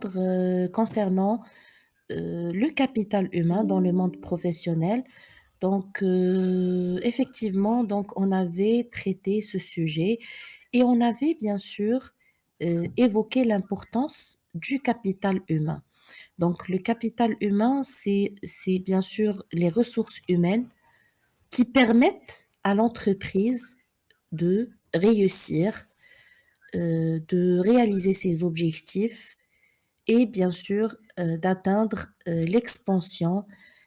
comprendre concernant le capital humain dans le monde professionnel. Donc, effectivement, donc on avait traité ce sujet et on avait bien sûr évoqué l'importance du capital humain. Donc, le capital humain, c'est bien sûr les ressources humaines qui permettent à l'entreprise de réussir, de réaliser ses objectifs et bien sûr d'atteindre l'expansion,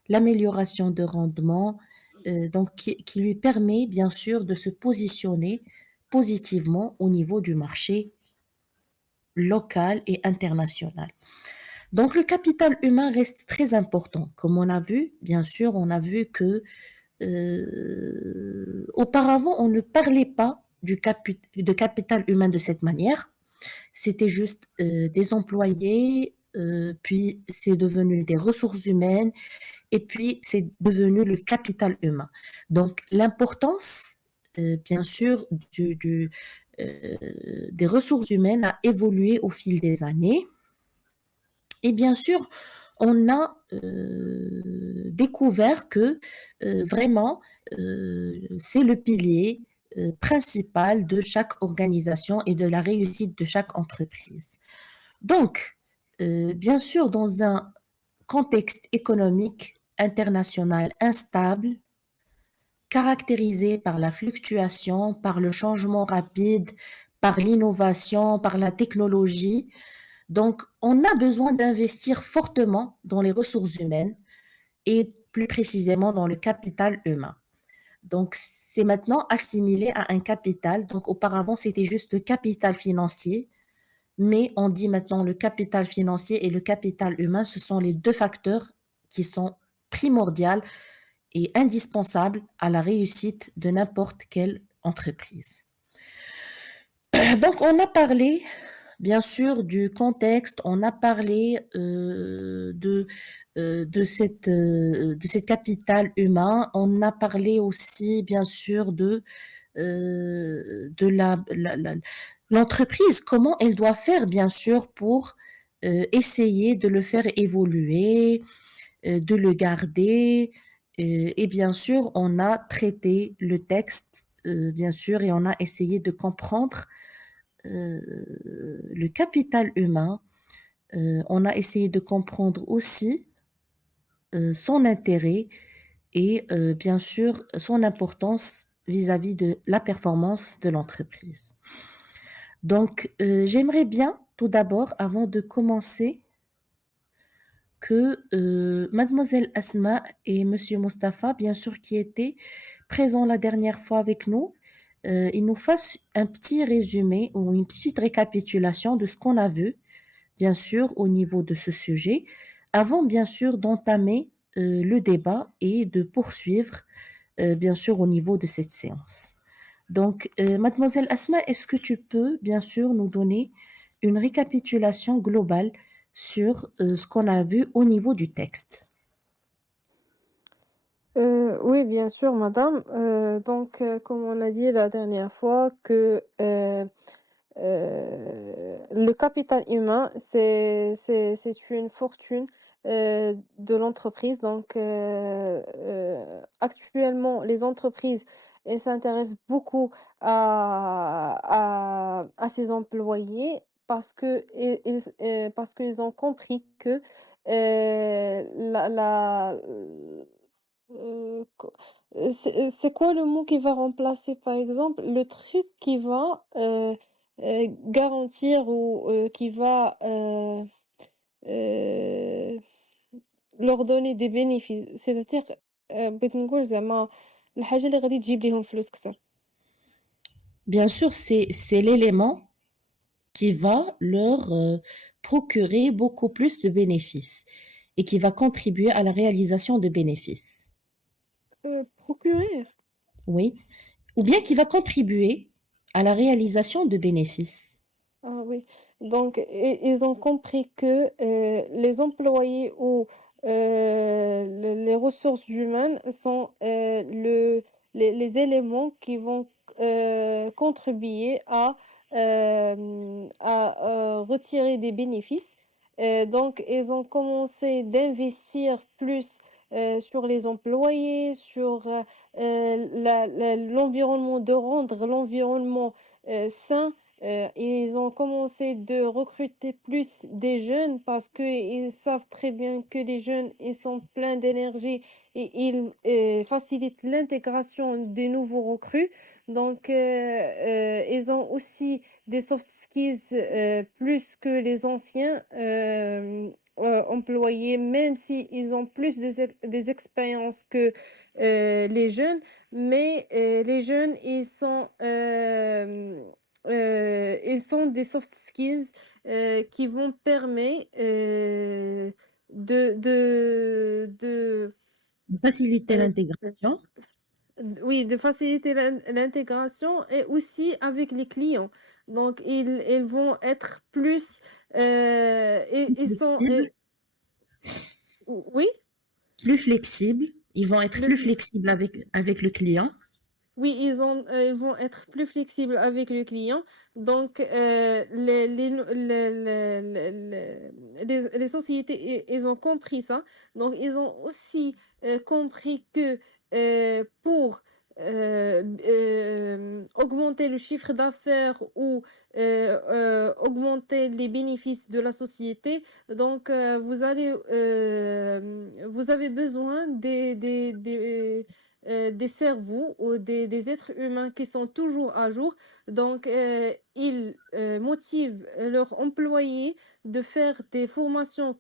l'amélioration de rendement, donc qui lui permet bien sûr de se positionner positivement au niveau du marché local et international. Donc le capital humain reste très important. Comme on a vu, bien sûr, on a vu que auparavant, on ne parlait pas de capital humain de cette manière. C'était juste des employés, puis c'est devenu des ressources humaines, et puis c'est devenu le capital humain. Donc l'importance, bien sûr, euh, des ressources humaines a évolué au fil des années. Et bien sûr, on a découvert que vraiment, c'est le pilier principal de chaque organisation et de la réussite de chaque entreprise. Donc, bien sûr, dans un contexte économique international instable, caractérisé par la fluctuation, par le changement rapide, par l'innovation, par la technologie, donc on a besoin d'investir fortement dans les ressources humaines et plus précisément dans le capital humain. Donc c'est maintenant assimilé à un capital. Donc auparavant, c'était juste le capital financier, mais on dit maintenant le capital financier et le capital humain, ce sont les deux facteurs qui sont primordiaux et indispensables à la réussite de n'importe quelle entreprise. Donc, on a parlé, bien sûr, du contexte, on a parlé de cette capitale humain, on a parlé aussi, bien sûr, de l'entreprise, comment elle doit faire, bien sûr, pour essayer de le faire évoluer, de le garder. Et bien sûr, on a traité le texte, bien sûr, et on a essayé de comprendre le capital humain. On a essayé de comprendre aussi son intérêt et bien sûr son importance vis-à-vis de la performance de l'entreprise. Donc, j'aimerais bien tout d'abord, avant de commencer, que mademoiselle Asma et monsieur Mustapha, bien sûr, qui étaient présents la dernière fois avec nous, ils nous fassent un petit résumé ou une petite récapitulation de ce qu'on a vu, bien sûr, au niveau de ce sujet, avant, bien sûr, d'entamer le débat et de poursuivre, bien sûr, au niveau de cette séance. Donc, mademoiselle Asma, est-ce que tu peux, bien sûr, nous donner une récapitulation globale sur ce qu'on a vu au niveau du texte? Oui, bien sûr, madame. Comme on a dit la dernière fois, que le capital humain, c'est une fortune de l'entreprise. Actuellement, les entreprises, elles s'intéressent beaucoup à ces employés parce qu'ils ont compris que co c'est quoi le mot qui va remplacer, par exemple, le truc qui va, garantir ou, qui va, heu, leur donner des bénéfices. C'est-à-dire بغيت نقول زعما الحاجة اللي غادي تجيب ليهم فلوس كتر. Bien sûr, c'est l'élément qui va leur procurer beaucoup plus de bénéfices et qui va contribuer à la réalisation de bénéfices. Procurer? Oui. Ou bien qui va contribuer à la réalisation de bénéfices. Ah oui, donc ils ont compris que, les employés ou, les ressources humaines sont, les éléments qui vont, contribuer à retirer des bénéfices, Donc ils ont commencé d'investir plus, sur les employés, sur, l'environnement, de rendre l'environnement, sain. Ils ont commencé de recruter plus des jeunes parce qu'ils savent très bien que les jeunes, ils sont pleins d'énergie et ils, facilitent l'intégration des nouveaux recrues. Donc, ils ont aussi des soft skills, plus que les anciens, employés, même s'ils ont plus des expériences que, les jeunes. Mais, les jeunes, ils sont des soft skills, qui vont permettre, de Faciliter heu, l'intégration. oui, de faciliter l'intégration et aussi avec les clients. Donc ils vont être plus, Plus ils sont, flexibles, oui? plus flexibles. Ils vont être Le plus flexibles avec le client. Oui, ils vont être plus flexibles avec le client. Donc, les nou les sociétés, ils ont compris ça. Donc, ils ont aussi, compris que, pour, augmenter le chiffre d'affaires ou, augmenter les bénéfices de la société, donc, vous avez besoin des cerveaux ou des êtres humains qui sont toujours à jour. Donc, ils motivent leurs employés de faire des formations,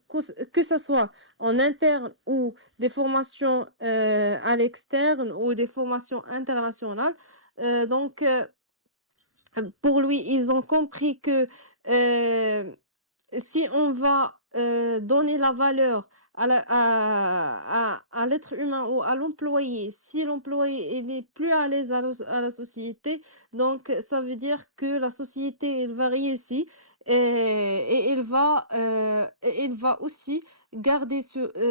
que ce soit en interne ou des formations à l'externe ou des formations internationales. Donc, pour lui, ils ont compris que si on va, donner la valeur à l'être humain ou à l'employé, si l'employé il est plus à l'aise à la société, donc ça veut dire que la société, elle va réussir et il va aussi garder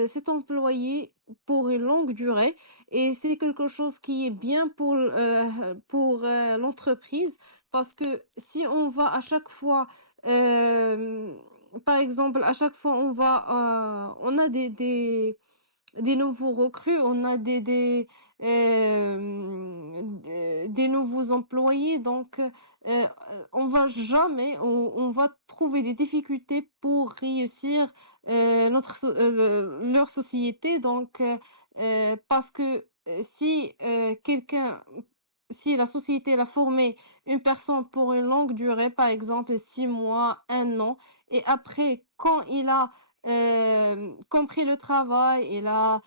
cet employé pour une longue durée et c'est quelque chose qui est bien pour, l'entreprise parce que si on va à chaque fois, hem par exemple, à chaque fois, on a des nouveaux recrues, on a des nouveaux employés, donc on va jamais on va trouver des difficultés pour réussir, leur société, donc parce que, si la société elle a formé une personne pour une longue durée, par exemple 6 mois, 1 an et après quand il a compris le travail, elle a,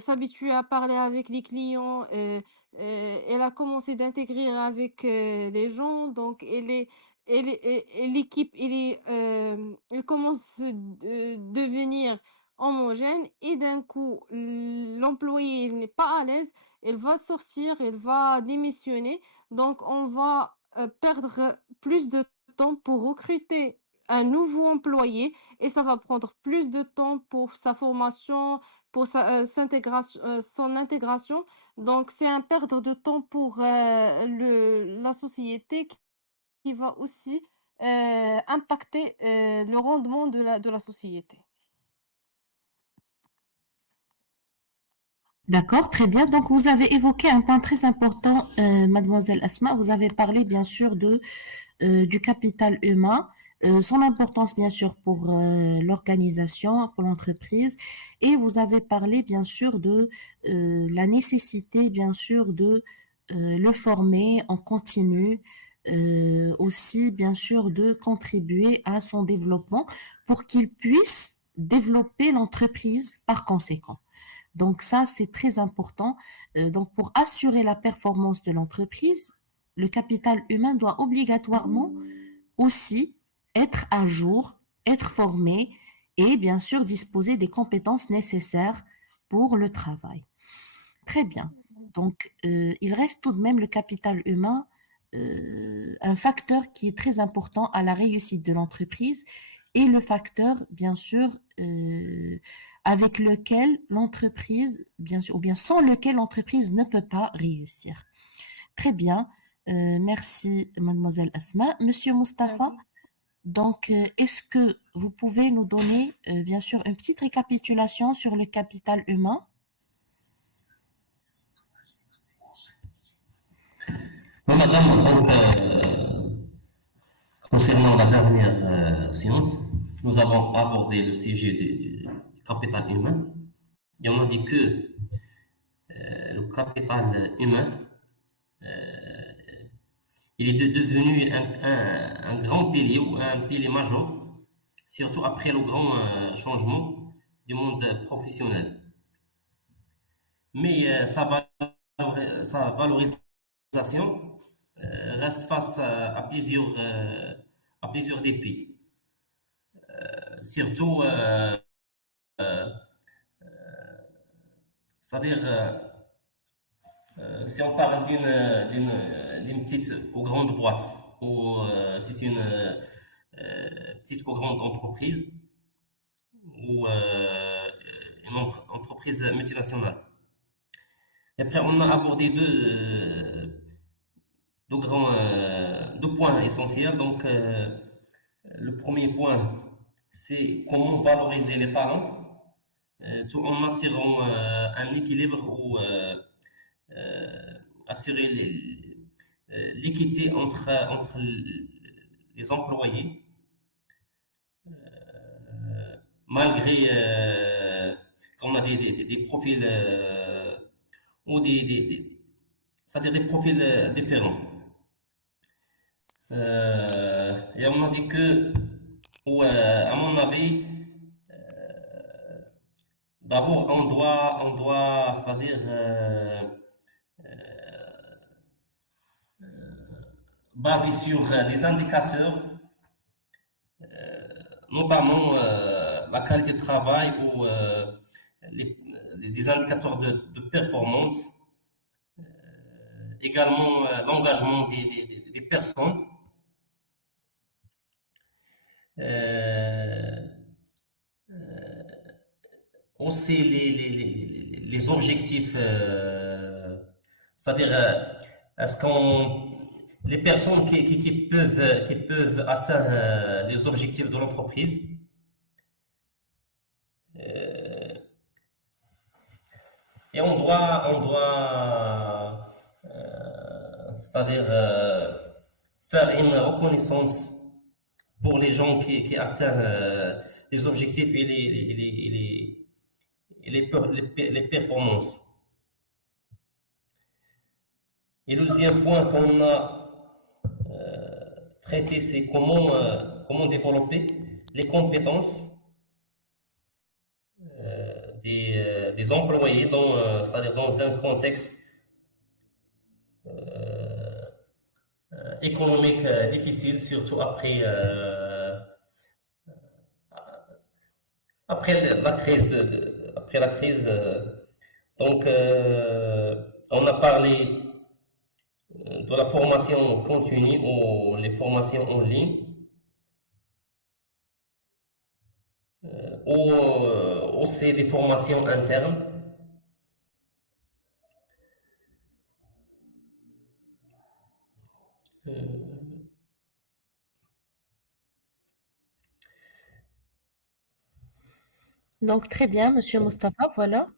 s'habitué à parler avec les clients, elle a commencé d'intégrer avec, les gens, donc et l'équipe, elle commence de devenir homogène et d'un coup, l'employé, il n'est pas à l'aise, elle va sortir, elle va démissionner, donc on va, perdre plus de temps pour recruter un nouveau employé et ça va prendre plus de temps pour sa formation, pour son intégration. Donc c'est un perdre de temps pour, la société qui va aussi, impacter, le rendement de la société. D'accord, très bien. Donc, vous avez évoqué un point très important, mademoiselle Asma. Vous avez parlé, bien sûr, du capital humain, son importance, bien sûr, pour l'organisation, pour l'entreprise. Et vous avez parlé, bien sûr, de la nécessité, bien sûr, de le former en continu, aussi, bien sûr, de contribuer à son développement pour qu'il puisse développer l'entreprise par conséquent. Donc ça, c'est très important. Donc pour assurer la performance de l'entreprise, le capital humain doit obligatoirement aussi être à jour, être formé et bien sûr disposer des compétences nécessaires pour le travail. Très bien. Donc il reste tout de même le capital humain, un facteur qui est très important à la réussite de l'entreprise et le facteur, bien sûr, avec lequel l'entreprise, bien sûr, ou bien sans lequel l'entreprise ne peut pas réussir. Très bien. Merci, mademoiselle Asma. Monsieur Mustapha, Donc, est-ce que vous pouvez nous donner, bien sûr, une petite récapitulation sur le capital humain? Bon, madame, donc, concernant la dernière séance, nous avons abordé le sujet du capital humain et on a dit que le capital humain, il est devenu un grand pilier ou un pilier majeur, surtout après le grand changement du monde professionnel. Mais sa valorisation reste face à plusieurs défis. Surtout, c'est-à-dire, si on parle d'une petite ou grande boîte, ou c'est une petite ou grande entreprise, ou une entreprise multinationale. Et après, on a abordé deux points essentiels. Donc, le premier point, c'est comment valoriser les talents, tout en assurant un équilibre ou assurer l'équité entre les employés, malgré qu'on a des profils ou c'est-à-dire des profils différents. Et on a dit que, ou à mon avis, d'abord on doit, c'est-à-dire baser sur des indicateurs, notamment la qualité de travail ou les, des indicateurs de performance, également l'engagement des personnes, euh, aussi les objectifs, c'est-à-dire est-ce qu'on les personnes qui peuvent atteindre les objectifs de l'entreprise. Et on doit c'est-à-dire faire une reconnaissance pour les gens qui atteignent les objectifs et les performances. Et le deuxième point qu'on a traité, c'est comment développer les compétences des employés c'est-à-dire dans un contexte économique difficile, surtout après la crise après la crise. Donc, on a parlé de la formation continue ou les formations en ligne, ou aussi des formations internes. Donc, très bien, Monsieur Mustapha, voilà.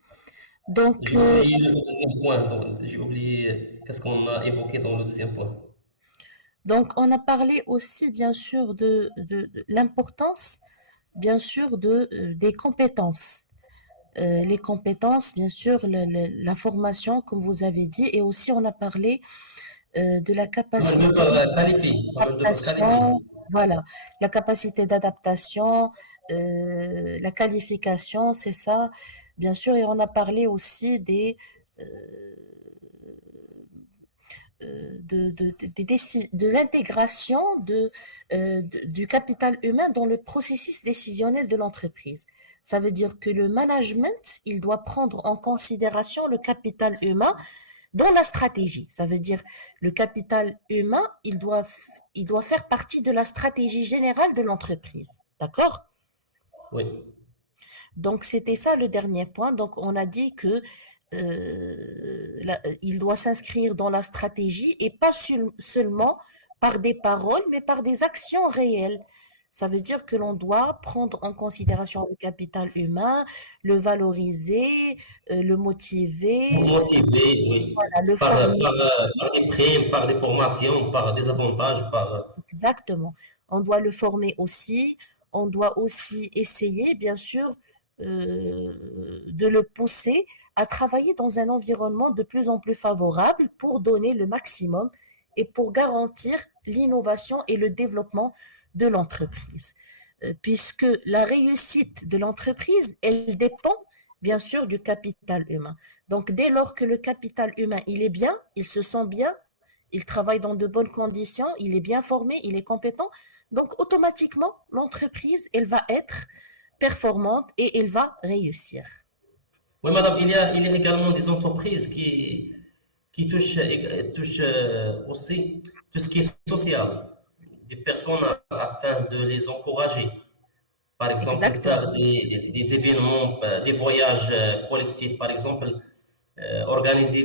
Donc, J'ai oublié le deuxième point. J'ai oublié qu'est-ce qu'on a évoqué dans le deuxième point. on a parlé aussi, bien sûr, de l'importance, bien sûr, des compétences. Les compétences, bien sûr, la formation, comme vous avez dit, et aussi on a parlé de la Comme capacité de qualifier, comme de qualifier. d'adaptation, voilà, la capacité d'adaptation, la qualification, c'est ça, bien sûr, et on a parlé aussi euh, de l'intégration du capital humain dans le processus décisionnel de l'entreprise. Ça veut dire que le management, il doit prendre en considération le capital humain dans la stratégie. Ça veut dire le capital humain, il doit faire partie de la stratégie générale de l'entreprise. D'accord? Oui. Donc, c'était ça le dernier point. Donc, on a dit que il doit s'inscrire dans la stratégie et pas seulement par des paroles, mais par des actions réelles. Ça veut dire que l'on doit prendre en considération le capital humain, le valoriser, le motiver, Pour motiver, oui, voilà, le former aussi. par des primes, par des formations, par des avantages, par... Exactement. On doit le former aussi. On doit aussi essayer, bien sûr, de le pousser à travailler dans un environnement de plus en plus favorable pour donner le maximum et pour garantir l'innovation et le développement de l'entreprise. Puisque la réussite de l'entreprise, elle dépend bien sûr du capital humain. Donc, dès lors que le capital humain, il est bien, il se sent bien, il travaille dans de bonnes conditions, il est bien formé, il est compétent. Donc, automatiquement, l'entreprise, elle va être performante et elle va réussir. Oui, madame, il y a également des entreprises qui touchent aussi tout ce qui est social, des personnes afin de les encourager. Par exemple, faire Exactement. des événements, des voyages collectifs, par exemple, organiser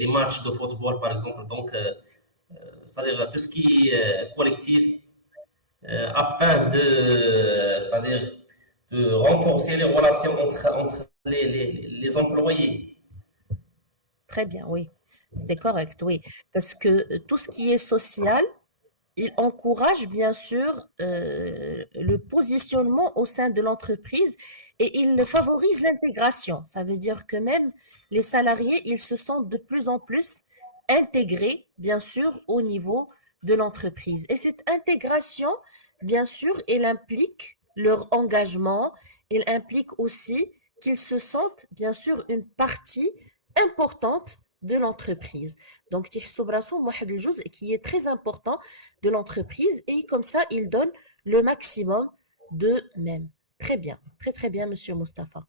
des matchs de football, par exemple. Donc, c'est-à-dire tout ce qui est collectif, afin c'est-à-dire de renforcer les relations entre les employés. Très bien, oui. C'est correct, oui. Parce que tout ce qui est social, il encourage bien sûr le positionnement au sein de l'entreprise et il favorise l'intégration. Ça veut dire que même les salariés, ils se sentent de plus en plus intégrés, bien sûr, au niveau de l'entreprise. Et cette intégration, bien sûr, elle implique leur engagement, elle implique aussi qu'ils se sentent, bien sûr, une partie importante de l'entreprise. Donc, تيحسوا براسهم واحد الجزء qui est très important de l'entreprise et comme ça, ils donnent le maximum d'eux-mêmes. Très bien, très très bien, Monsieur Mustapha.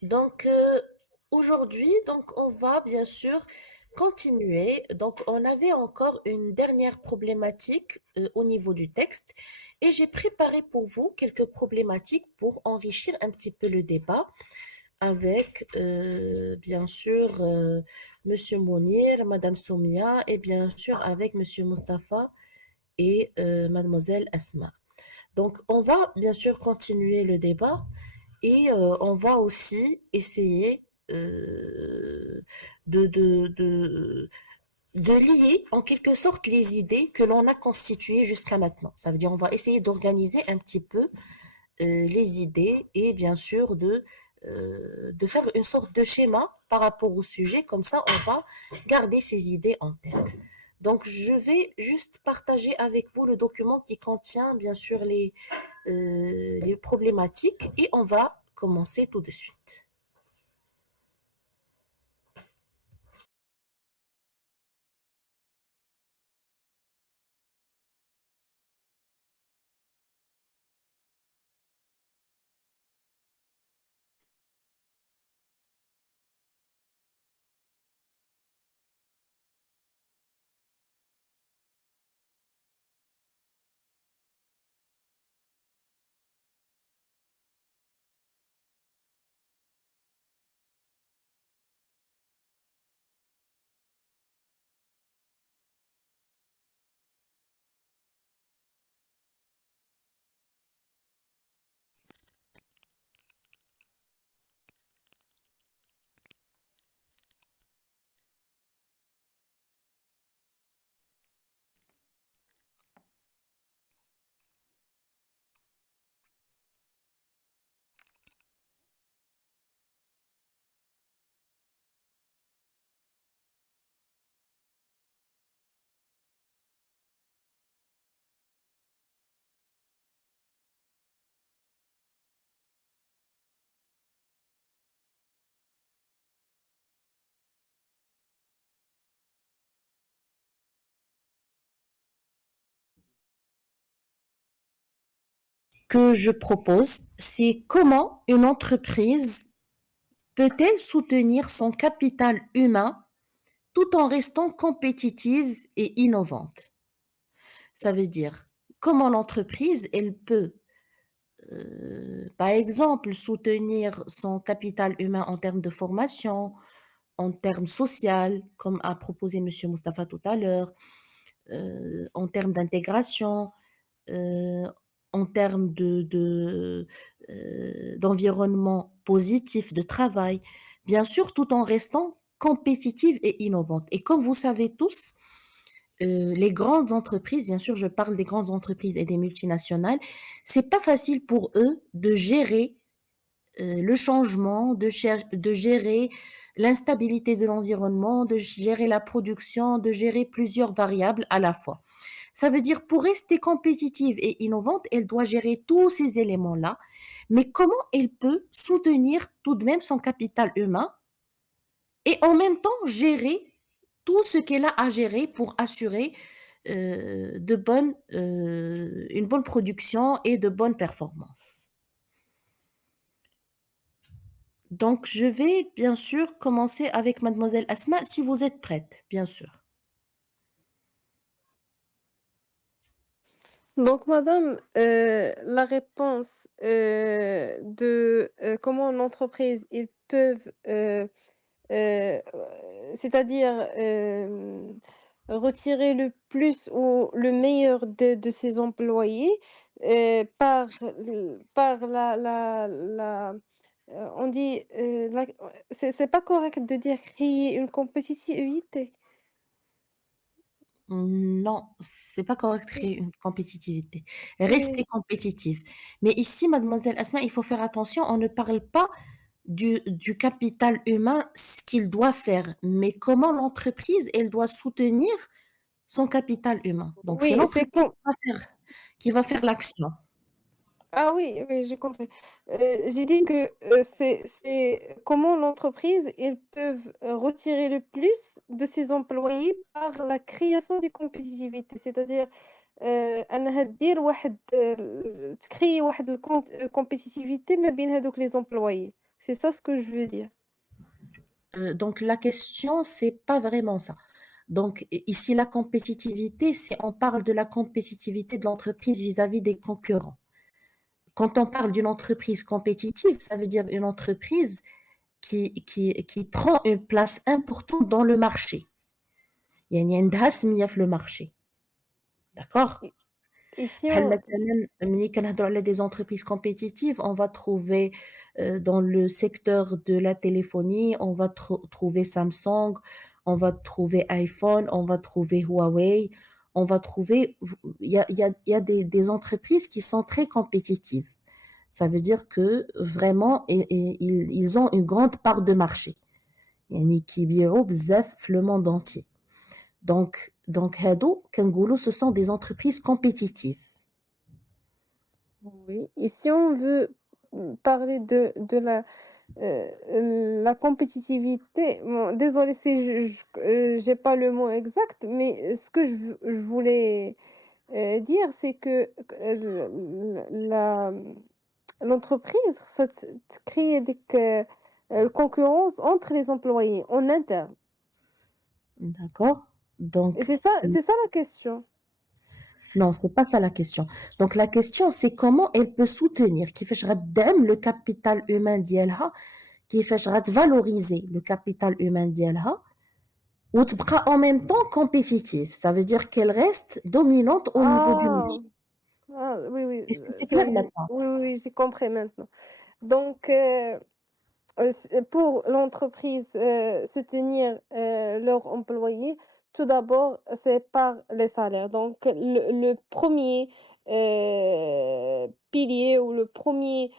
Donc, aujourd'hui, donc, on va bien sûr continuer. Donc, on avait encore une dernière problématique au niveau du texte et j'ai préparé pour vous quelques problématiques pour enrichir un petit peu le débat avec, bien sûr, Monsieur Mounir, Madame Soumia et bien sûr avec Monsieur Mustapha et Mademoiselle Asma. Donc, on va bien sûr continuer le débat et on va aussi essayer de, de, de, de lier en quelque sorte les idées que l'on a constituées jusqu'à maintenant. Ça veut dire on va essayer d'organiser un petit peu les idées et bien sûr de faire une sorte de schéma par rapport au sujet. Comme ça, on va garder ces idées en tête. Donc, je vais juste partager avec vous le document qui contient bien sûr les problématiques et on va commencer tout de suite. Que je propose, c'est comment une entreprise peut-elle soutenir son capital humain tout en restant compétitive et innovante. Ça veut dire comment l'entreprise, elle peut, par exemple, soutenir son capital humain en termes de formation, en termes social, comme a proposé M. Mustapha tout à l'heure, en termes d'intégration, heu, en termes d'environnement positif de travail, bien sûr, tout en restant compétitive et innovante et comme vous savez tous, les grandes entreprises, bien sûr, je parle des grandes entreprises et des multinationales, c'est pas facile pour eux de gérer, le changement, de gérer l'instabilité de l'environnement, de gérer la production, de gérer plusieurs variables à la fois. Ça veut dire pour rester compétitive et innovante, elle doit gérer tous ces éléments-là, mais comment elle peut soutenir tout de même son capital humain et en même temps gérer tout ce qu'elle a à gérer pour assurer, une bonne production et de bonnes performances. Donc je vais bien sûr commencer avec mademoiselle Asma si vous êtes prête, bien sûr. Donc, madame, la réponse de comment l'entreprise, ils peuvent, c'est-à-dire retirer le plus ou le meilleur de ses employés par on dit, c'est pas correct de dire créer une compétitivité. Non, c'est pas correct de créer une compétitivité. Rester Oui. compétitif. Mais ici, mademoiselle Asma, il faut faire attention, on ne parle pas du capital humain, ce qu'il doit faire, mais comment l'entreprise, elle doit soutenir son capital humain. Donc c'est Oui, l'entreprise qui va faire l'action. ah oui, oui, j'ai compris. J'ai dit que, c'est comment l'entreprise, ils peuvent, retirer le plus de ses employés par la création de compétitivité. C'est-à-dire, أنها دير واحد تكريي واحد compétitivité ما بين هادوك les employés. C'est ça ce que je veux dire. Donc la question, c'est pas vraiment ça. Donc ici, la compétitivité, c'est on parle de la compétitivité de l'entreprise vis-à-vis des concurrents. Quand on parle d'une entreprise compétitive, ça veut dire une entreprise qui prend une place importante dans le marché. يعني عندها سمية في le marché. D'accord? I ici بحال on مثلًا ملي كنهضروا على des entreprises compétitives, on va trouver, dans le secteur de la téléphonie, on va trouver Samsung, on va trouver iPhone, on va trouver Huawei, on va trouver il y a des entreprises qui sont très compétitives. Ça veut dire que vraiment ils ont une grande part de marché. يعني كيبيعوا بزاف في le monde entier. Donc هادو كنقولوا ce sont des entreprises compétitives. oui, et si on veut, parler de la compétitivité, bon, désolée si j'ai pas le mot exact, mais ce que je voulais, dire, c'est que, l'entreprise, ça crée des concurrence entre les employés en interne D'accord? et Donc, c'est ça la question. non, c'est pas ça la question. Donc, la question, c'est comment elle peut soutenir, كيفاش غتدعم le capital humain ديالها, كيفاش غتvaloriser le capital humain ديالها, وتبقى en même temps compétitive. Ça veut dire qu'elle reste dominante au niveau du Ah! marché. Ah oui, oui, Est-ce que c'est clair c'est maintenant? oui, oui, oui, j'ai compris maintenant. Donc pour l'entreprise, soutenir, leurs employés, tout d'abord, c'est par les salaires. Donc le 1er, pilier ou le 1er,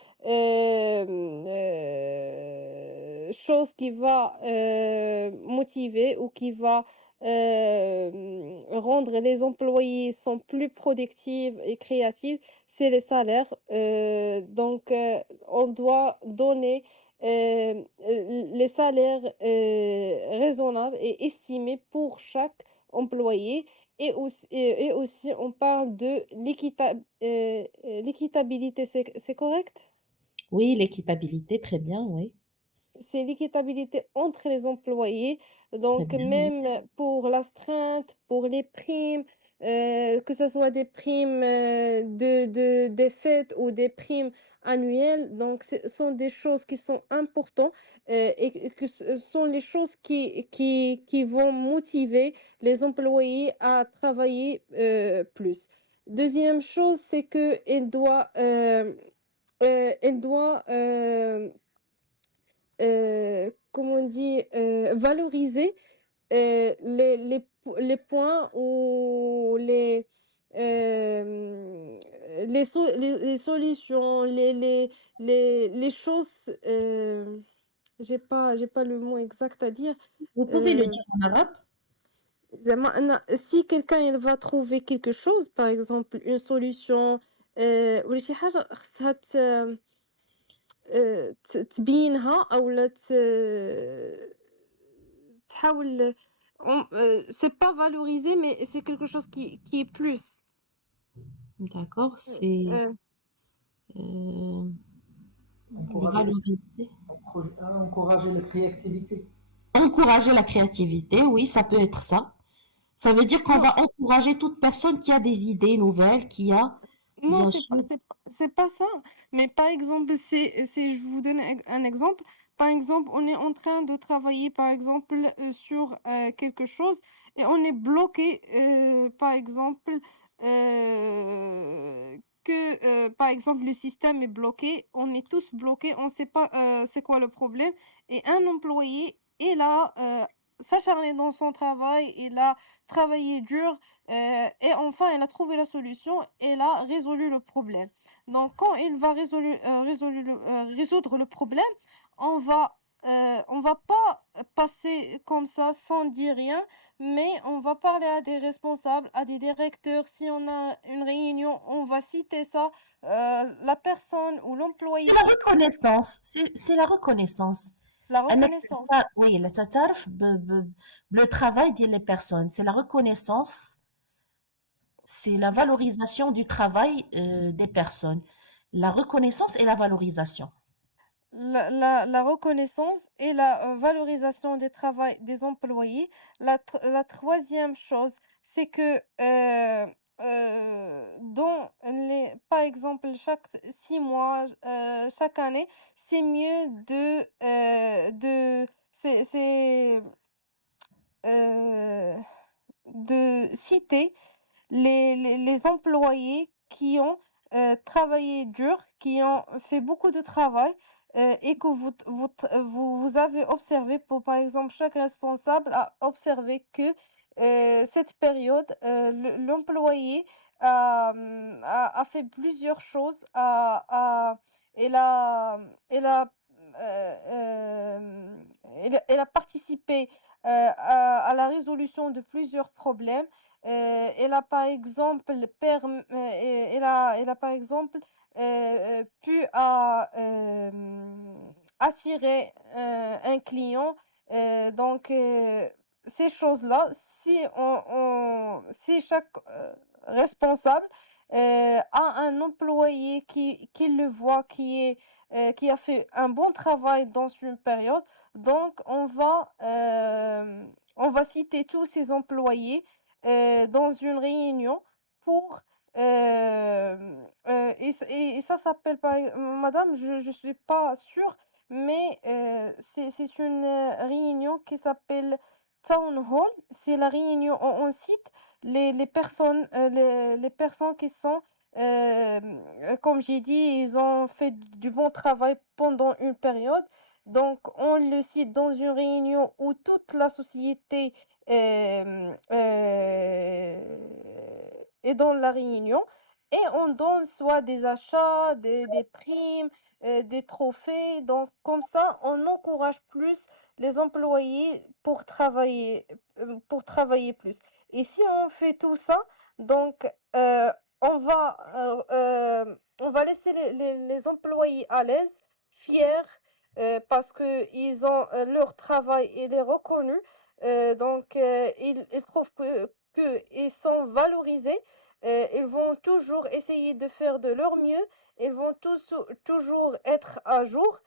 chose qui va, motiver ou qui va, rendre les employés sont plus productifs et créatifs, c'est les salaires. Donc on doit donner les salaires, raisonnables et estimés pour chaque employé et aussi on parle de l'équitabilité, c'est correct? Oui, l'équitabilité, très bien, oui. C'est l'équitabilité entre les employés, Très donc bien, oui. même pour l'astreinte, pour les primes, que ce soit des primes, des fêtes ou des primes annuelles, donc ce sont des choses qui sont importantes, et que ce sont les choses qui vont motiver les employés à travailler, plus. Deuxième chose, c'est qu'elle doit, elle doit, comment on dit, valoriser les points ou euh, les solutions, les choses. J'ai pas le mot exact à dire. Vous pouvez le Euh, dire en arabe? Si quelqu'un il va trouver quelque chose, par exemple une solution, ولا شي حاجة خصها تبينها أو تحاول c'est pas valoriser, mais c'est quelque chose qui est plus. D'accord, Heu c'est heu, euh, Encourager, valoriser. encourager la créativité. Encourager la créativité, oui, ça peut être ça. Ça veut dire qu'on non. va encourager toute personne qui a des idées nouvelles, qui a, Non, bien sûr, c'est pas ça. Mais par exemple, je vous donne un exemple. Par exemple, on est en train de travailler, par exemple, sur quelque chose et on est bloqué, par exemple, par exemple, le système est bloqué. On est tous bloqués. On ne sait pas c'est quoi le problème. Et un employé est là, s'acharner dans son travail, il a travaillé dur et enfin, elle a trouvé la solution, elle a résolu le problème. Donc, quand il va résoudre le problème, on va pas passer comme ça sans dire rien, mais on va parler à des responsables, à des directeurs. Si on a une réunion, on va citer ça. La personne ou c'est l'employé la X, reconnaissance. C'est la reconnaissance. la أنك reconnaissance. oui, لا تعترف le travail des personnes. C'est la reconnaissance, c'est la valorisation du travail des personnes. La reconnaissance et la valorisation. La reconnaissance et la valorisation des travail des employés. La troisième chose, c'est que par exemple, chaque 6 mois, chaque année, c'est mieux euh, de citer les employés qui ont travaillé dur, qui ont fait beaucoup de travail et que vous avez observé, par exemple, chaque responsable a observé que cette période, l'employé a fait plusieurs choses, elle a, elle a, elle a participé à la résolution de plusieurs problèmes. Elle a par exemple elle a par exemple pu attirer un client. Donc ces choses-là, si chaque responsable a un employé qui le voit, qui a fait un bon travail dans une période, donc on va citer tous ces employés dans une réunion pour et ça s'appelle pas madame, je suis pas sûre, mais c'est une réunion qui s'appelle Town Hall. C'est la réunion, on cite les personnes, les personnes qui sont, comme j'ai dit, ils ont fait du bon travail pendant une période. Donc, on le cite dans une réunion où toute la société est dans la réunion et on donne soit des achats, des primes, des trophées. Donc, comme ça, on encourage plus les employés pour travailler plus. Et si on fait tout ça, donc on va laisser les employés à l'aise, fiers, parce que leur travail il est reconnu. Donc ils trouvent que ils sont valorisés. Ils vont toujours essayer de faire de leur mieux. Ils vont toujours être à jour.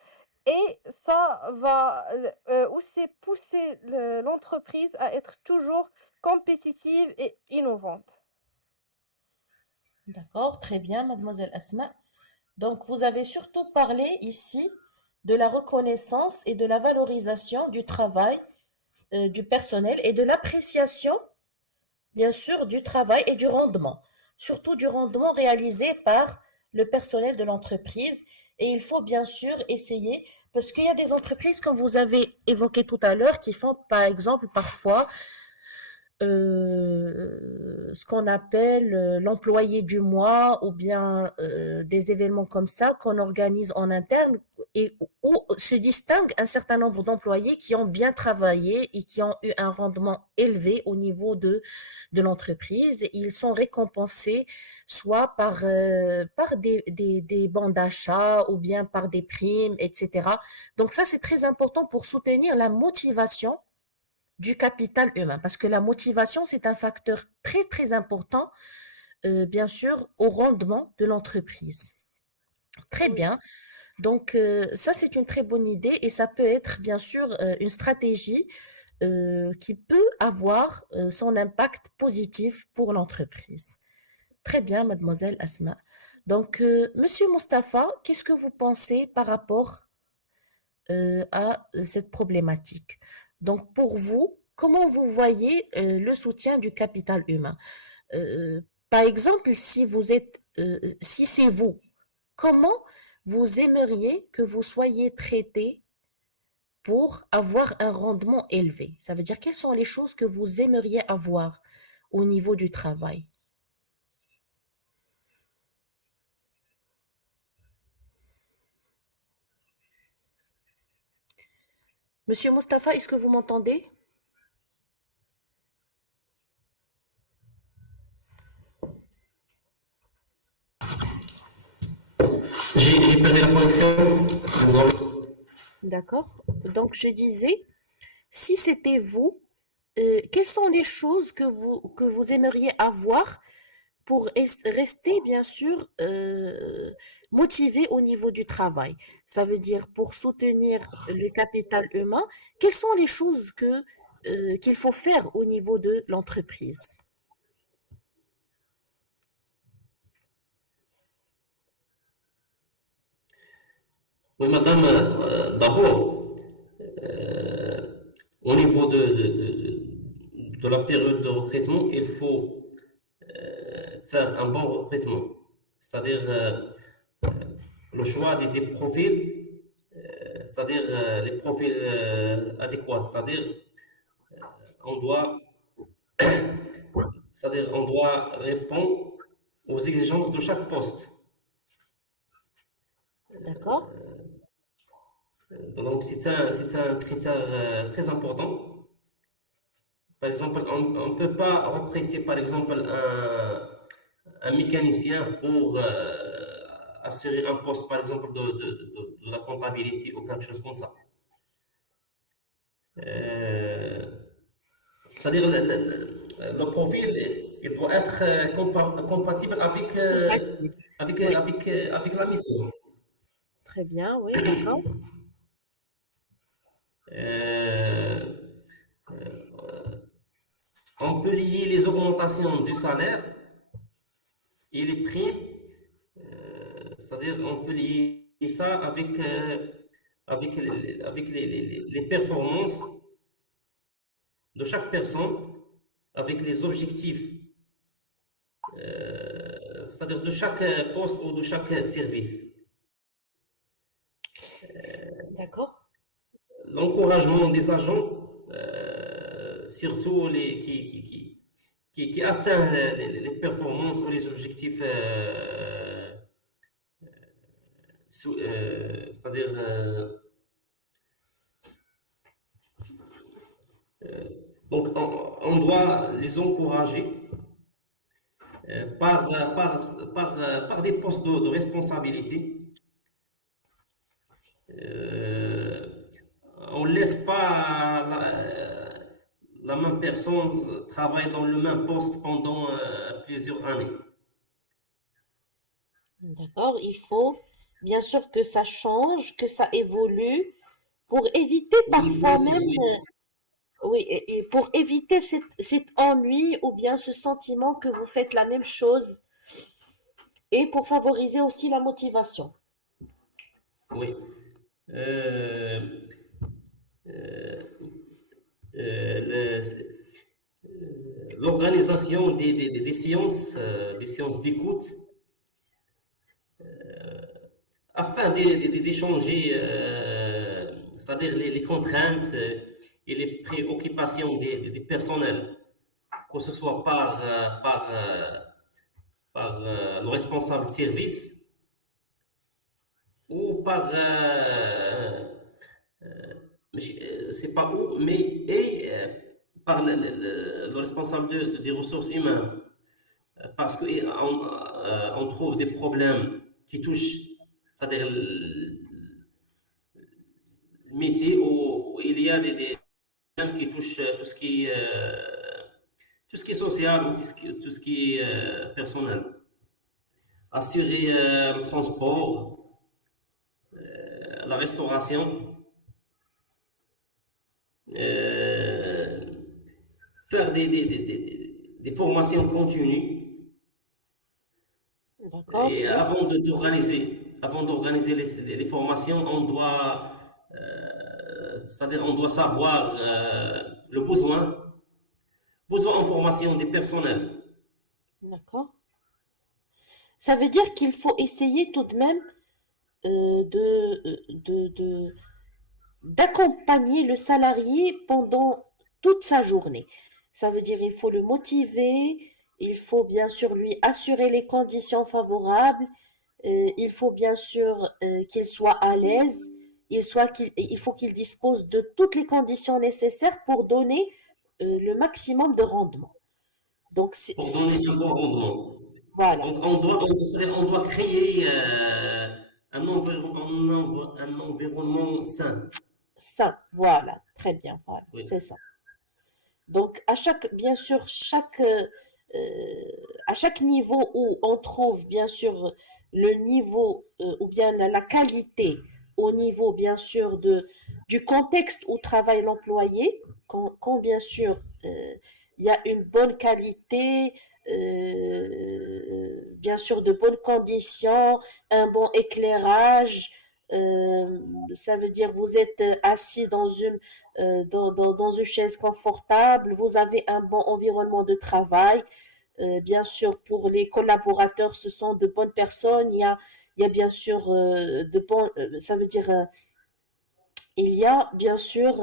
Et ça va aussi pousser l'entreprise à être toujours compétitive et innovante. D'accord, très bien, mademoiselle Asma. Donc, vous avez surtout parlé ici de la reconnaissance et de la valorisation du travail du personnel et de l'appréciation, bien sûr, du travail et du rendement. surtout du rendement réalisé par le personnel de l'entreprise. Et il faut bien sûr essayer, parce qu'il y a des entreprises, comme vous avez évoqué tout à l'heure, qui font par exemple parfois ce qu'on appelle l'employé du mois ou bien des événements comme ça qu'on organise en interne et où se distinguent un certain nombre d'employés qui ont bien travaillé et qui ont eu un rendement élevé au niveau de l'entreprise. Ils sont récompensés soit par des bons d'achat ou bien par des primes, etc. Donc ça, c'est très important pour soutenir la motivation du capital humain, parce que la motivation, c'est un facteur très, très important, bien sûr, au rendement de l'entreprise. Très Oui, bien. Donc, ça, c'est une très bonne idée et ça peut être, bien sûr, une stratégie qui peut avoir son impact positif pour l'entreprise. Très bien, mademoiselle Asma. Donc, monsieur Mustapha, qu'est-ce que vous pensez par rapport à cette problématique. Donc, pour vous, comment vous voyez le soutien du capital humain? Par exemple, si c'est vous, comment vous aimeriez que vous soyez traité pour avoir un rendement élevé? Ça veut dire quelles sont les choses que vous aimeriez avoir au niveau du travail? Monsieur Mustapha, est-ce que vous m'entendez? J'ai perdu la connexion. Désolé. D'accord. Donc, je disais, si c'était vous, quelles sont les choses que vous aimeriez avoir pour rester, bien sûr, motivé au niveau du travail? Ça veut dire pour soutenir le capital humain, quelles sont les choses qu'il faut faire au niveau de l'entreprise? Oui, madame, d'abord, euh, au niveau de la période de recrutement, il faut faire un bon recrutement. C'est-à-dire le choix des profils, c'est-à-dire les profils adéquats. On doit, c'est-à-dire on doit répondre aux exigences de chaque poste. D'accord? Donc, c'est un critère très important. Par exemple, on ne peut pas recruter, par exemple, un mécanicien pour assurer un poste, par exemple, de la comptabilité ou quelque chose comme ça. Euh, C'est-à-dire, le profil, il doit être compatible Compatible. Oui, avec la mission. très bien, oui, d'accord. Euh, on peut lier les augmentations du salaire et les primes, c'est-à-dire on peut lier ça avec les performances de chaque personne, avec les objectifs, c'est-à-dire de chaque poste ou de chaque service. D'accord. L'encouragement des agents, surtout qui atteignent les performances ou les objectifs, c'est-à-dire donc on doit les encourager par des postes de responsabilité. Euh, on ne laisse pas la même personne travailler dans le même poste pendant plusieurs années. D'accord. Il faut bien sûr que ça change, que ça évolue pour éviter Oui, bien parfois sûr, même, oui. oui, et pour éviter cet ennui ou bien ce sentiment que vous faites la même chose et pour favoriser aussi la motivation. Oui. Euh, euh, le- l'organisation des séances d'écoute afin d'échanger, c'est-à-dire les contraintes et les préoccupations des personnels, que ce soit par le responsable de service ou par, c'est pas où, mais par le responsable des ressources humaines. Parce qu'on on trouve des problèmes qui touchent, c'est-à-dire le métier où il y a des problèmes qui touchent tout ce qui est social ou tout ce qui est personnel. Assurer le transport, la restauration, faire des formations continues. D'accord, Et oui. avant d'organiser les formations, c'est-à-dire on doit savoir le besoin en formation des personnels. D'accord. Ça veut dire qu'il faut essayer tout de même d'accompagner le salarié pendant toute sa journée. Ça veut dire il faut le motiver, il faut bien sûr lui assurer les conditions favorables, il faut bien sûr qu'il soit à l'aise, il faut qu'il dispose de toutes les conditions nécessaires pour donner le maximum de rendement. Donc, Pour donner un bon rendement. voilà, On doit créer un environnement sain. ça, voilà, très bien, voilà, Oui. c'est ça. Donc, bien sûr, à chaque niveau où on trouve, bien sûr, le niveau ou bien la qualité au niveau, bien sûr, du contexte où travaille l'employé, quand, bien sûr, il y a une bonne qualité, bien sûr, de bonnes conditions, un bon éclairage, ça veut dire vous êtes assis dans une chaise confortable, vous avez un bon environnement de travail. Bien sûr, pour les collaborateurs, ce sont de bonnes personnes. Il y a bien sûr ça veut dire, il y a bien sûr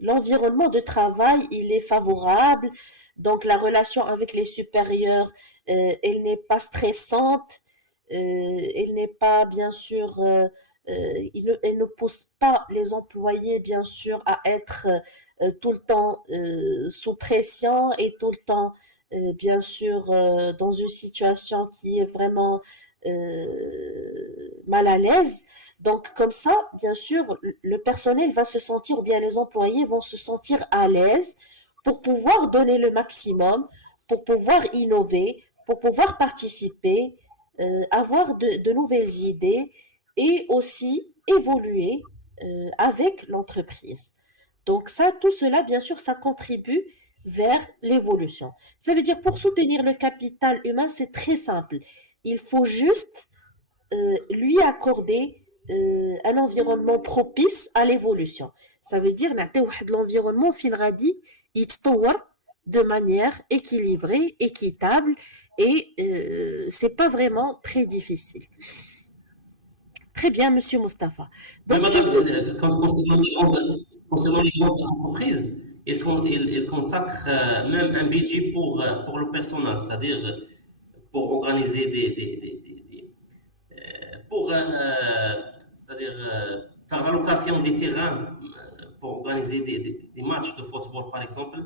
l'environnement de travail, il est favorable. Donc, la relation avec les supérieurs, elle n'est pas stressante. Elle n'est pas, bien sûr, elle ne pousse pas les employés, bien sûr, à être tout le temps sous pression et tout le temps, bien sûr, dans une situation qui est vraiment mal à l'aise. Donc, comme ça, bien sûr, le personnel va se sentir, ou bien les employés vont se sentir à l'aise pour pouvoir donner le maximum, pour pouvoir innover, pour pouvoir participer, avoir de nouvelles idées et aussi évoluer avec l'entreprise. Donc ça, tout cela, bien sûr, ça contribue vers l'évolution. Ça veut dire pour soutenir le capital humain, c'est très simple. Il faut juste lui accorder un environnement propice à l'évolution. Ça veut dire نعطيه واحد l'environnement فين غادي يتطور de manière équilibrée, équitable et c'est pas vraiment très difficile. Très bien, Monsieur Mustapha. Mais Donc je madame, vous concernant les grandes entreprises, ils consacrent même un budget pour le personnel, c'est-à-dire pour organiser pour c'est-à-dire faire l'allocation des terrains pour organiser des matchs de football, par exemple,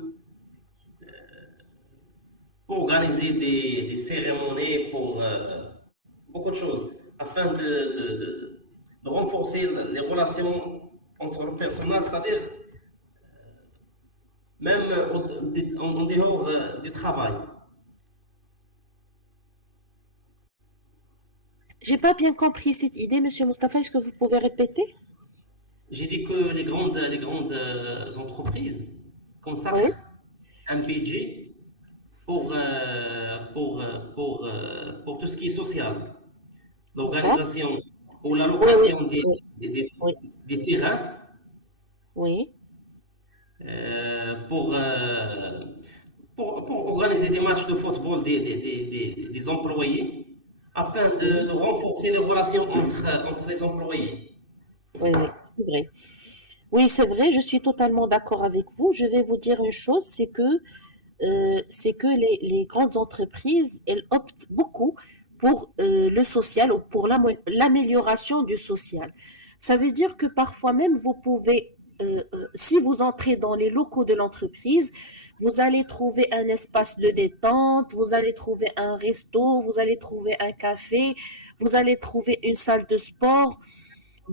pour organiser des cérémonies, pour beaucoup de choses, afin de renforcer les relations entre le personnel, c'est-à-dire même en dehors du travail. J'ai pas bien compris cette idée, Monsieur Mustapha. Est-ce que vous pouvez répéter? J'ai dit que les grandes entreprises Oui. consacrent un budget pour tout ce qui est social. D'accord. L'organisation ou Oui, oui, l'allocation oui, oui, des terrains, oui. pour, pour organiser des matchs de football des employés afin Oui, de renforcer les relations entre les employés. oui, oui, c'est vrai. Oui, c'est vrai, je suis totalement d'accord avec vous. Je vais vous dire une chose, c'est que les grandes entreprises, elles optent beaucoup pour le social ou pour l'amélioration du social. Ça veut dire que parfois même, vous pouvez, si vous entrez dans les locaux de l'entreprise, vous allez trouver un espace de détente, vous allez trouver un resto, vous allez trouver un café, vous allez trouver une salle de sport.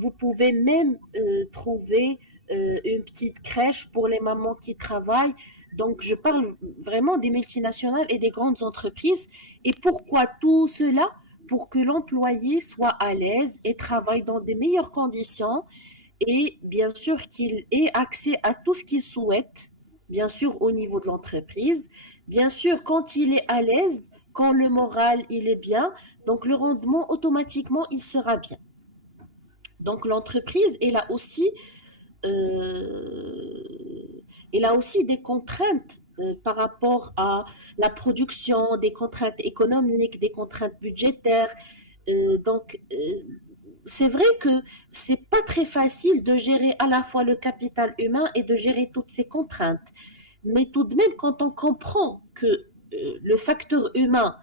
Vous pouvez même trouver une petite crèche pour les mamans qui travaillent. Donc, je parle vraiment des multinationales et des grandes entreprises. Et pourquoi tout cela? Pour que l'employé soit à l'aise et travaille dans des meilleures conditions et bien sûr qu'il ait accès à tout ce qu'il souhaite, bien sûr au niveau de l'entreprise. Bien sûr, quand il est à l'aise, quand le moral il est bien, donc le rendement automatiquement il sera bien. Donc l'entreprise, elle a aussi des contraintes par rapport à la production, des contraintes économiques, des contraintes budgétaires. Donc c'est vrai que c'est pas très facile de gérer à la fois le capital humain et de gérer toutes ces contraintes. Mais tout de même, quand on comprend que le facteur humain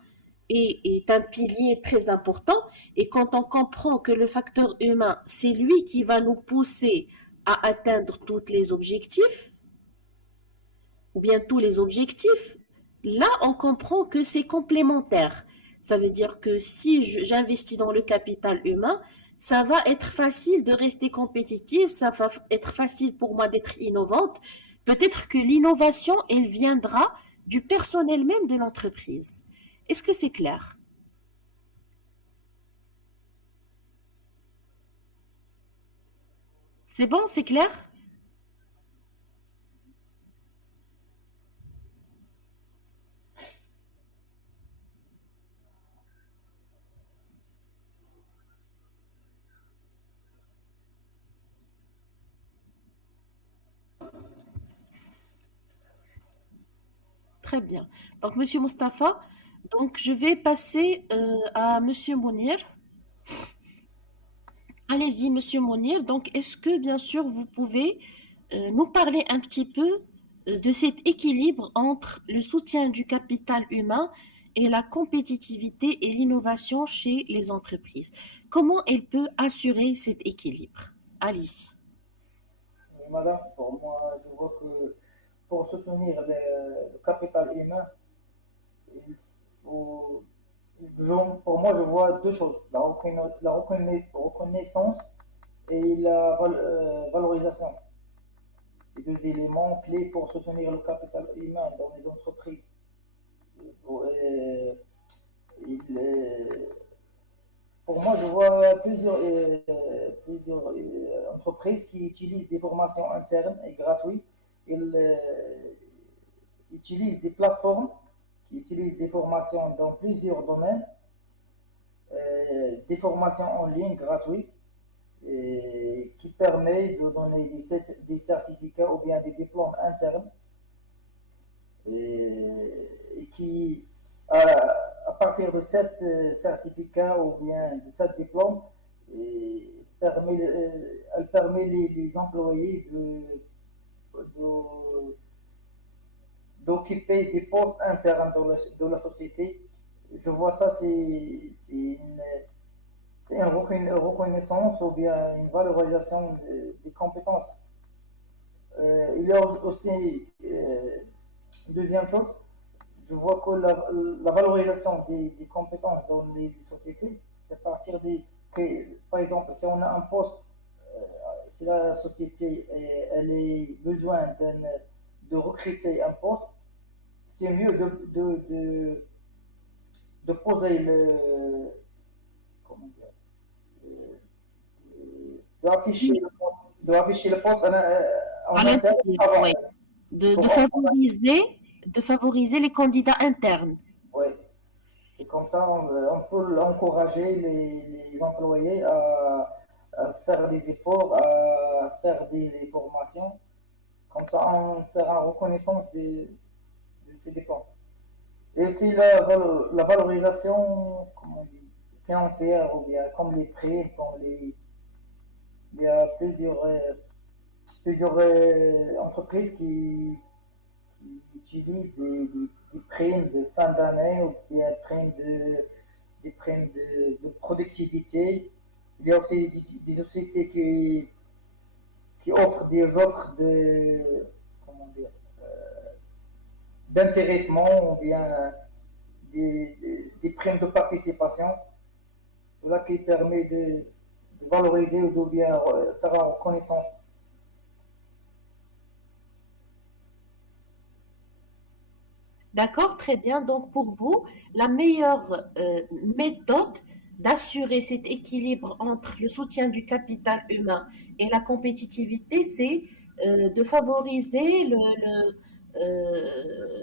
est un pilier très important. Et quand on comprend que le facteur humain, c'est lui qui va nous pousser à atteindre tous les objectifs, ou bien tous les objectifs, là, on comprend que c'est complémentaire. Ça veut dire que si j'investis dans le capital humain, ça va être facile de rester compétitif, ça va être facile pour moi d'être innovante. Peut-être que l'innovation, elle viendra du personnel même de l'entreprise. Est-ce que c'est clair? C'est bon, c'est clair? Très bien. Donc, Monsieur Mustapha, donc je vais passer à Monsieur Mounir. Allez-y, Monsieur Mounir. Donc, est-ce que, bien sûr, vous pouvez nous parler un petit peu de cet équilibre entre le soutien du capital humain et la compétitivité et l'innovation chez les entreprises? Comment elle peut assurer cet équilibre? Allez-y. Madame, pour moi, je vois que pour soutenir le capital humain, il faut, pour moi, je vois deux choses, reconnaissance et la valorisation. C'est deux éléments clés pour soutenir le capital humain dans les entreprises. Euh, il, euh, pour moi, je vois plusieurs entreprises qui utilisent des formations internes et gratuites. Ils utilisent des plateformes qui utilisent des formations dans plusieurs domaines, des formations en ligne gratuites qui permettent de donner des certificats ou bien des diplômes internes et qui, à partir de cet certificat ou bien de cet diplôme, elle permet les employés de- d'occuper des postes internes dans la société. Je vois ça, c'est une reconnaissance ou bien une valorisation des compétences. Il y a aussi, deuxième chose, je vois que la valorisation des compétences dans les sociétés, c'est à partir par exemple, si on a un poste, euh, si la société elle a besoin de recruter un poste, c'est mieux de poser comment dire, Oui, d'afficher le poste à en interne l'intérieur, avant. oui. De, de Pour, favoriser, de favoriser les candidats internes. ouais. Et comme ça, on peut encourager les employés à faire des efforts, à faire des formations. Comme ça, on fera reconnaissance de ces dépenses. Et aussi la valorisation comment on dit, financière, ou bien comme les prêts, il y a plusieurs entreprises qui utilisent des primes de fin d'année ou bien des primes de productivité. Il y a aussi des sociétés qui offrent des offres comment dire, d'intéressement ou bien des primes de participation. Cela qui permet de valoriser ou de bien faire la reconnaissance. D'accord, très bien. Donc, pour vous, la meilleure méthode d'assurer cet équilibre entre le soutien du capital humain et la compétitivité, c'est de favoriser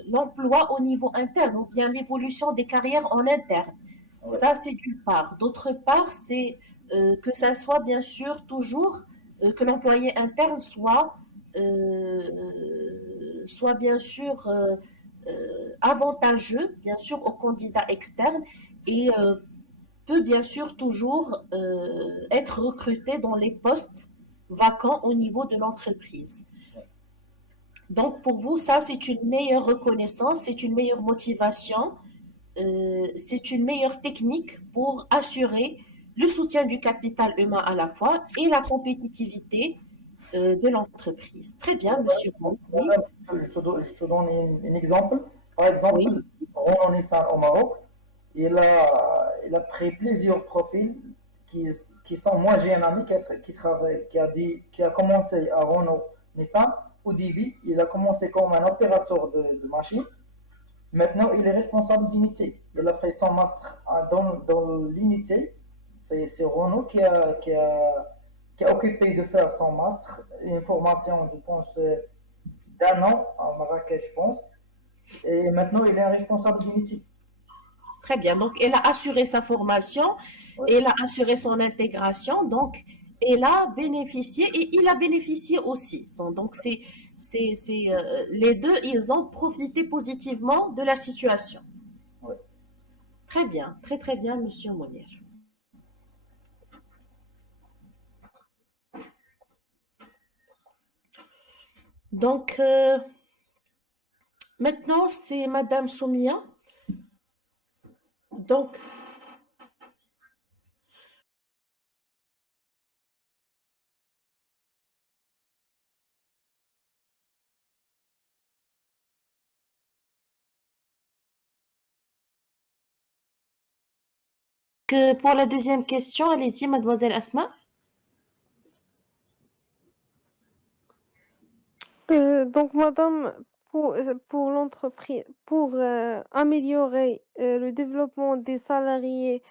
l'emploi au niveau interne ou bien l'évolution des carrières en interne. Ouais. Ça, c'est d'une part. D'autre part, c'est que ça soit bien sûr toujours que l'employé interne soit bien sûr avantageux, bien sûr, aux candidats externes et peut bien sûr toujours être recruté dans les postes vacants au niveau de l'entreprise. Donc, pour vous, ça, c'est une meilleure reconnaissance, c'est une meilleure motivation, c'est une meilleure technique pour assurer le soutien du capital humain à la fois et la compétitivité de l'entreprise. Très bien, monsieur Mouk, oui, Je te donne un exemple. Par exemple, oui, Renault Nissan au Maroc, il a pris plusieurs profils qui, qui sont. Moi, j'ai un ami qui travaille, qui a commencé à Renault Nissan. Au début, il a commencé comme un opérateur de machine. Maintenant, il est responsable d'unité. Il a fait son master dans l'unité. C'est Renault qui a occupé de faire son master, une formation, je pense, d'un an à Marrakech, je pense. Et maintenant, il est un responsable d'unité. très bien. Donc, elle a assuré sa formation, Ouais, elle a assuré son intégration, donc elle a bénéficié et il a bénéficié aussi. Donc, les deux, ils ont profité positivement de la situation. ouais. Très bien, très très bien, Monsieur Mounir. Donc, maintenant, c'est Madame Soumia. Donc, pour la deuxième question, allez-y, Mademoiselle Asma. Donc, madame, pour l'entreprise, pour améliorer le développement des salariés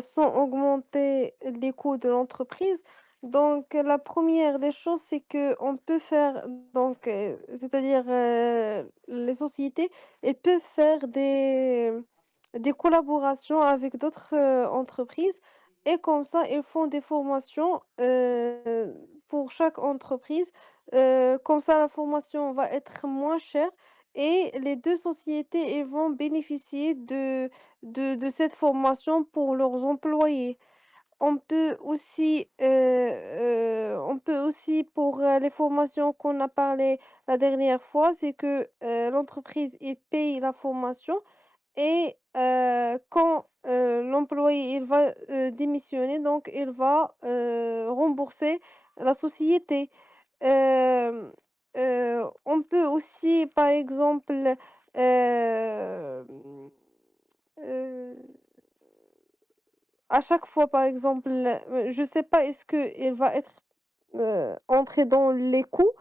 sans augmenter les coûts de l'entreprise, donc la première des choses, c'est que on peut faire, donc, c'est-à-dire les sociétés, elles peuvent faire des collaborations avec d'autres entreprises et comme ça, ils font des formations pour chaque entreprise comme ça, la formation va être moins chère et les 2 sociétés, elles vont bénéficier de cette formation pour leurs employés. On peut aussi pour, les formations qu'on a parlé la dernière fois, c'est que, l'entreprise, il paye la formation et quand, l'employé, il va, démissionner, donc il va, rembourser la société. Hem, on peut aussi, par exemple, hem, heu à chaque fois, par exemple, je sais pas est-ce qu'elle va être, entrée dans les coûts,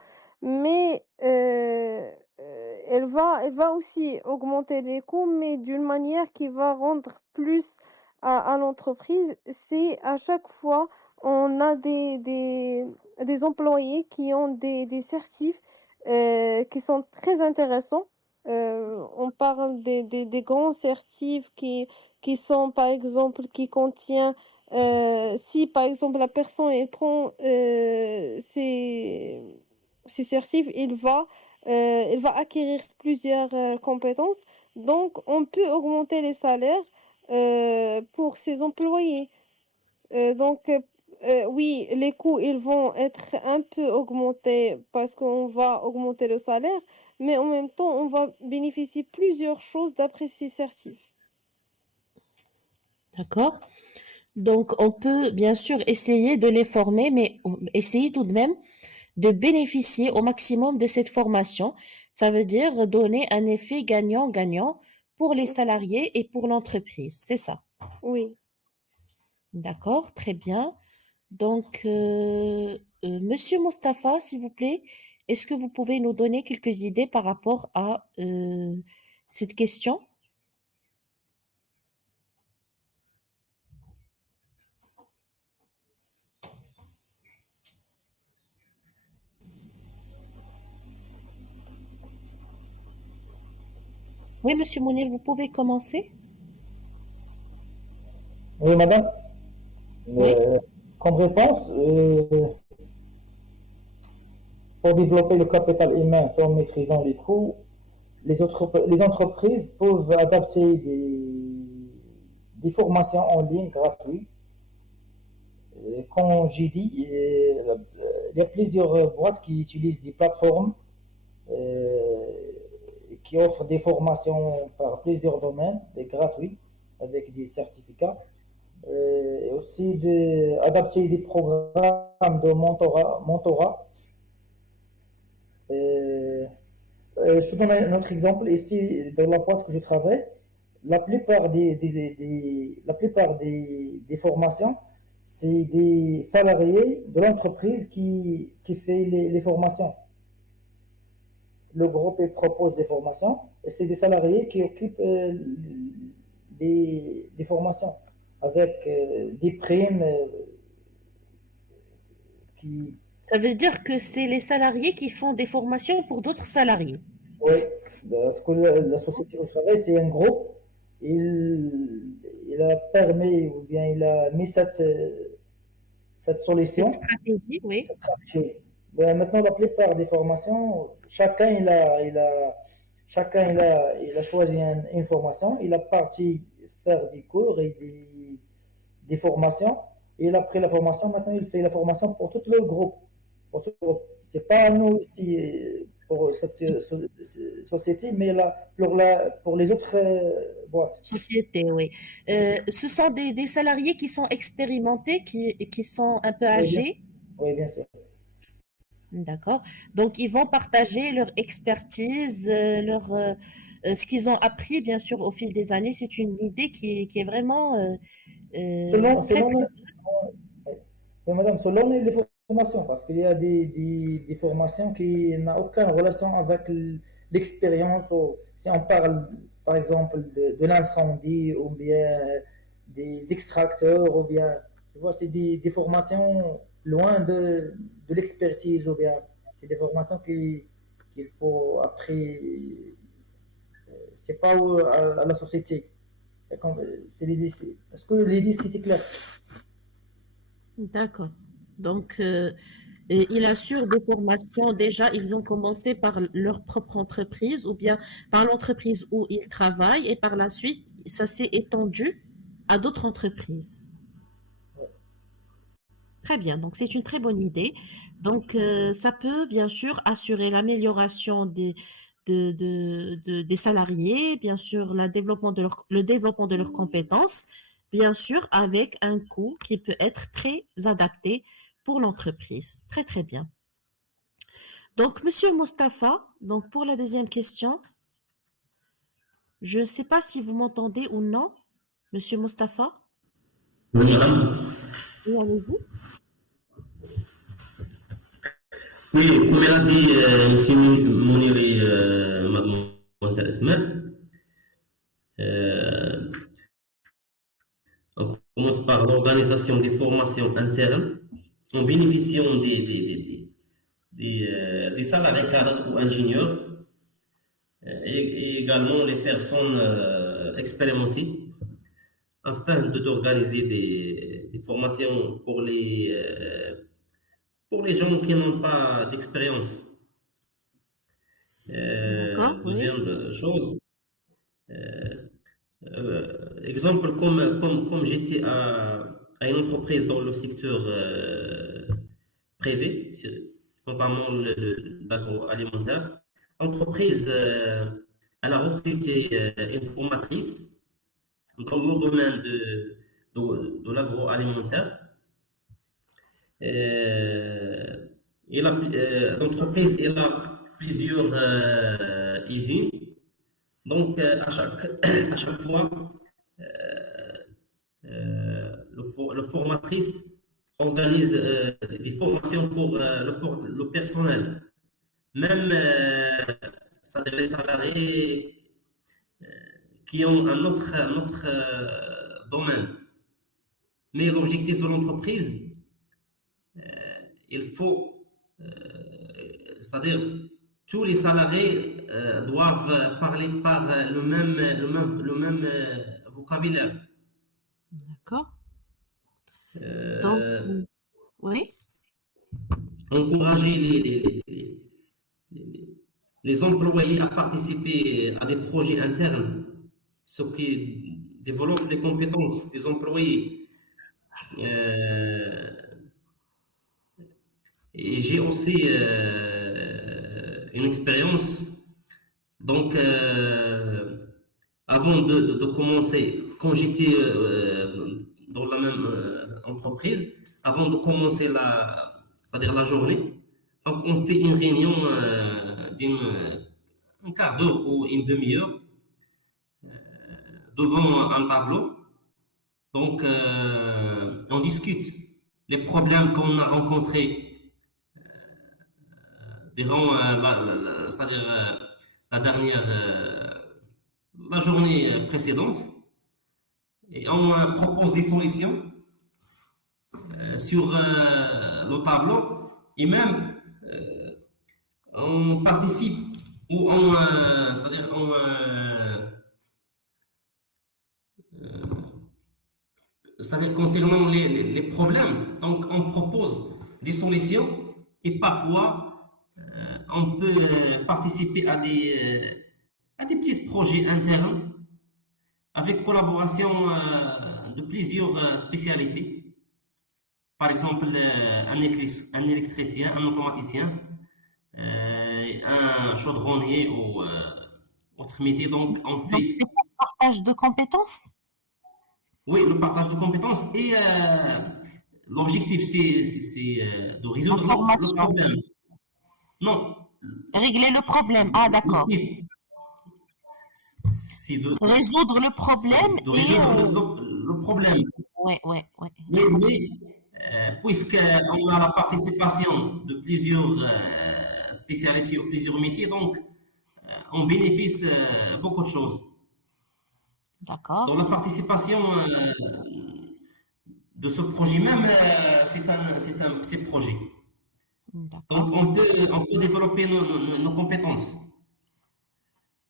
mais elle va aussi augmenter les coûts, mais d'une manière qui va rendre plus à l'entreprise. C'est à chaque fois, on a des employés qui ont des certifs, qui sont très intéressants. On parle des grands certifs qui sont, par exemple, qui contient, si par exemple la personne elle prend, ses si certif, il va acquérir plusieurs compétences. Donc, on peut augmenter les salaires pour ses employés. Donc, oui, les coûts, ils vont être un peu augmentés parce qu'on va augmenter le salaire, mais en même temps, on va bénéficier plusieurs choses d'après ces certifs. D'accord? Donc, on peut bien sûr essayer de les former, mais essayer tout de même de bénéficier au maximum de cette formation. Ça veut dire donner un effet gagnant-gagnant pour les salariés et pour l'entreprise. C'est ça. Oui. D'accord? Très bien. Donc, Monsieur Mustapha, s'il vous plaît, est-ce que vous pouvez nous donner quelques idées par rapport à cette question? Oui, Monsieur Mounir, vous pouvez commencer? Oui, madame. Oui. Comme réponse, pour développer le capital humain tout en maîtrisant les coûts, les entreprises peuvent adapter des formations en ligne gratuites. Quand j'ai dit, il y a plusieurs boîtes qui utilisent des plateformes euh, qui offrent des formations par plusieurs domaines, des gratuits, avec des certificats. Et aussi adapter des programmes de mentorat. Euh, je te donne un autre exemple. Ici, dans la boîte que je travaille, la plupart des formations, c'est des salariés de l'entreprise qui fait les formations. Le groupe il propose des formations et c'est des salariés qui occupent des formations avec des primes qui, Ça veut dire que c'est les salariés qui font des formations pour d'autres salariés. oui, parce que la société au travail, c'est un groupe. Il a permis, ou bien il a mis cette Cette solution, stratégie, oui. cette stratégie. Ben, maintenant, la plupart des formations, chacun il a choisi une formation, il a parti faire des cours et des formations, et il a pris la formation, maintenant il fait la formation pour tout le groupe. Pour tout le groupe. C'est pas nous ici pour cette société, mais là, pour les autres boîtes. Société, oui. Ce sont des salariés qui sont expérimentés, qui sont un peu Oui, bien, âgés. oui, bien sûr. D'accord. Donc, ils vont partager leur expertise, ce qu'ils ont appris, bien sûr, au fil des années. C'est une idée qui est vraiment Selon, très, selon, très... oui, madame, selon les formations, parce qu'il y a des formations qui n'ont aucune relation avec l'expérience. Si on parle, par exemple, de l'incendie, ou bien des extracteurs, ou bien, tu vois, c'est des formations loin de l'expertise, ou bien, c'est des formations qu'il faut après, c'est pas à la société. C'est l'idée, est-ce que l'idée c'était clair? D'accord. Donc, et il assure des formations. Déjà, ils ont commencé par leur propre entreprise ou bien par l'entreprise où ils travaillent et par la suite, ça s'est étendu à d'autres entreprises. Très bien, donc c'est une très bonne idée. Donc, ça peut bien sûr assurer l'amélioration des salariés, bien sûr le développement de leurs compétences, bien sûr avec un coût qui peut être très adapté pour l'entreprise. Très, très bien. Donc, Monsieur Mustapha, donc pour la deuxième question, je ne sais pas si vous m'entendez ou non, Monsieur Mustapha. Oui, madame. Oui, allez-y. Oui, comme elle a dit, M. Mounir et mademoiselle Esmer, euh, on commence par l'organisation des formations internes en bénéficiant des salariés cadres ou ingénieurs et également les personnes expérimentées afin d'organiser des formations pour les gens qui n'ont pas d'expérience. D'accord, oui. Deuxième chose, exemple, comme j'étais à une entreprise dans le secteur privé, notamment l'agroalimentaire, l'entreprise elle a recruté une formatrice dans le domaine de l'agroalimentaire. Euh, L'entreprise elle a plusieurs usines. Donc, à chaque fois, le formatrice organise des formations pour le personnel. Même ça les salariés qui ont un autre domaine. Mais l'objectif de l'entreprise, il faut, c'est-à-dire tous les salariés doivent parler par le même vocabulaire. D'accord. Donc, Euh, oui. Encourager les employés à participer à des projets internes, ce qui développe les compétences des employés. Euh, et j'ai aussi une expérience. Donc, avant de commencer, quand j'étais dans la même entreprise, avant de commencer c'est-à-dire la journée, donc on fait une réunion un quart d'heure ou une demi-heure devant un tableau. Donc, on discute les problèmes qu'on a rencontrés durant c'est-à-dire la dernière la journée précédente et on propose des solutions sur le tableau et même on participe ou c'est-à-dire c'est-à-dire concernant les problèmes, donc on propose des solutions et parfois on peut participer à des petits projets internes avec collaboration de plusieurs spécialités. Par exemple, un électricien, un automaticien, un chaudronnier ou autre métier. Donc, on Donc, c'est fait, un partage de compétences? oui, le partage de compétences et l'objectif, c'est de La résoudre le formation. problème. Non, Régler le problème. Ah, d'accord. l'objectif, c'est Résoudre le problème de et... résoudre le problème. ouais, ouais, ouais, Mais, j'ai compris. mais puisqu'on a la participation de plusieurs spécialités ou plusieurs métiers, donc on bénéficie beaucoup de choses. D'accord, Dans la participation de ce projet même, c'est un petit projet. Donc d'accord, on peut développer nos compétences.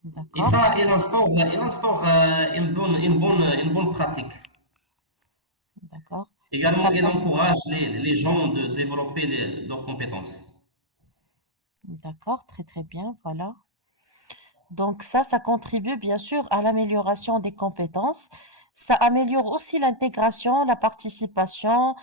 Et d'accord. ça, il instaure une bonne pratique. D'accord. Ça Également, il permet, encourage les gens de développer leurs compétences. d'accord, très très bien, voilà. Donc ça contribue bien sûr à l'amélioration des compétences. Ça améliore aussi l'intégration, la participation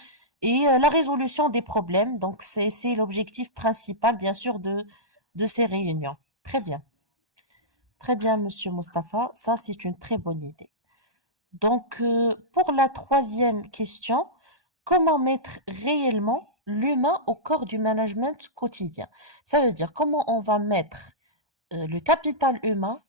et la résolution des problèmes. Donc c'est l'objectif principal bien sûr de ces réunions. Très bien, Monsieur Mustapha. Ça c'est une très bonne idée. Donc pour la troisième question, comment mettre réellement l'humain au cœur du management quotidien? Ça veut dire comment on va mettre le capital humain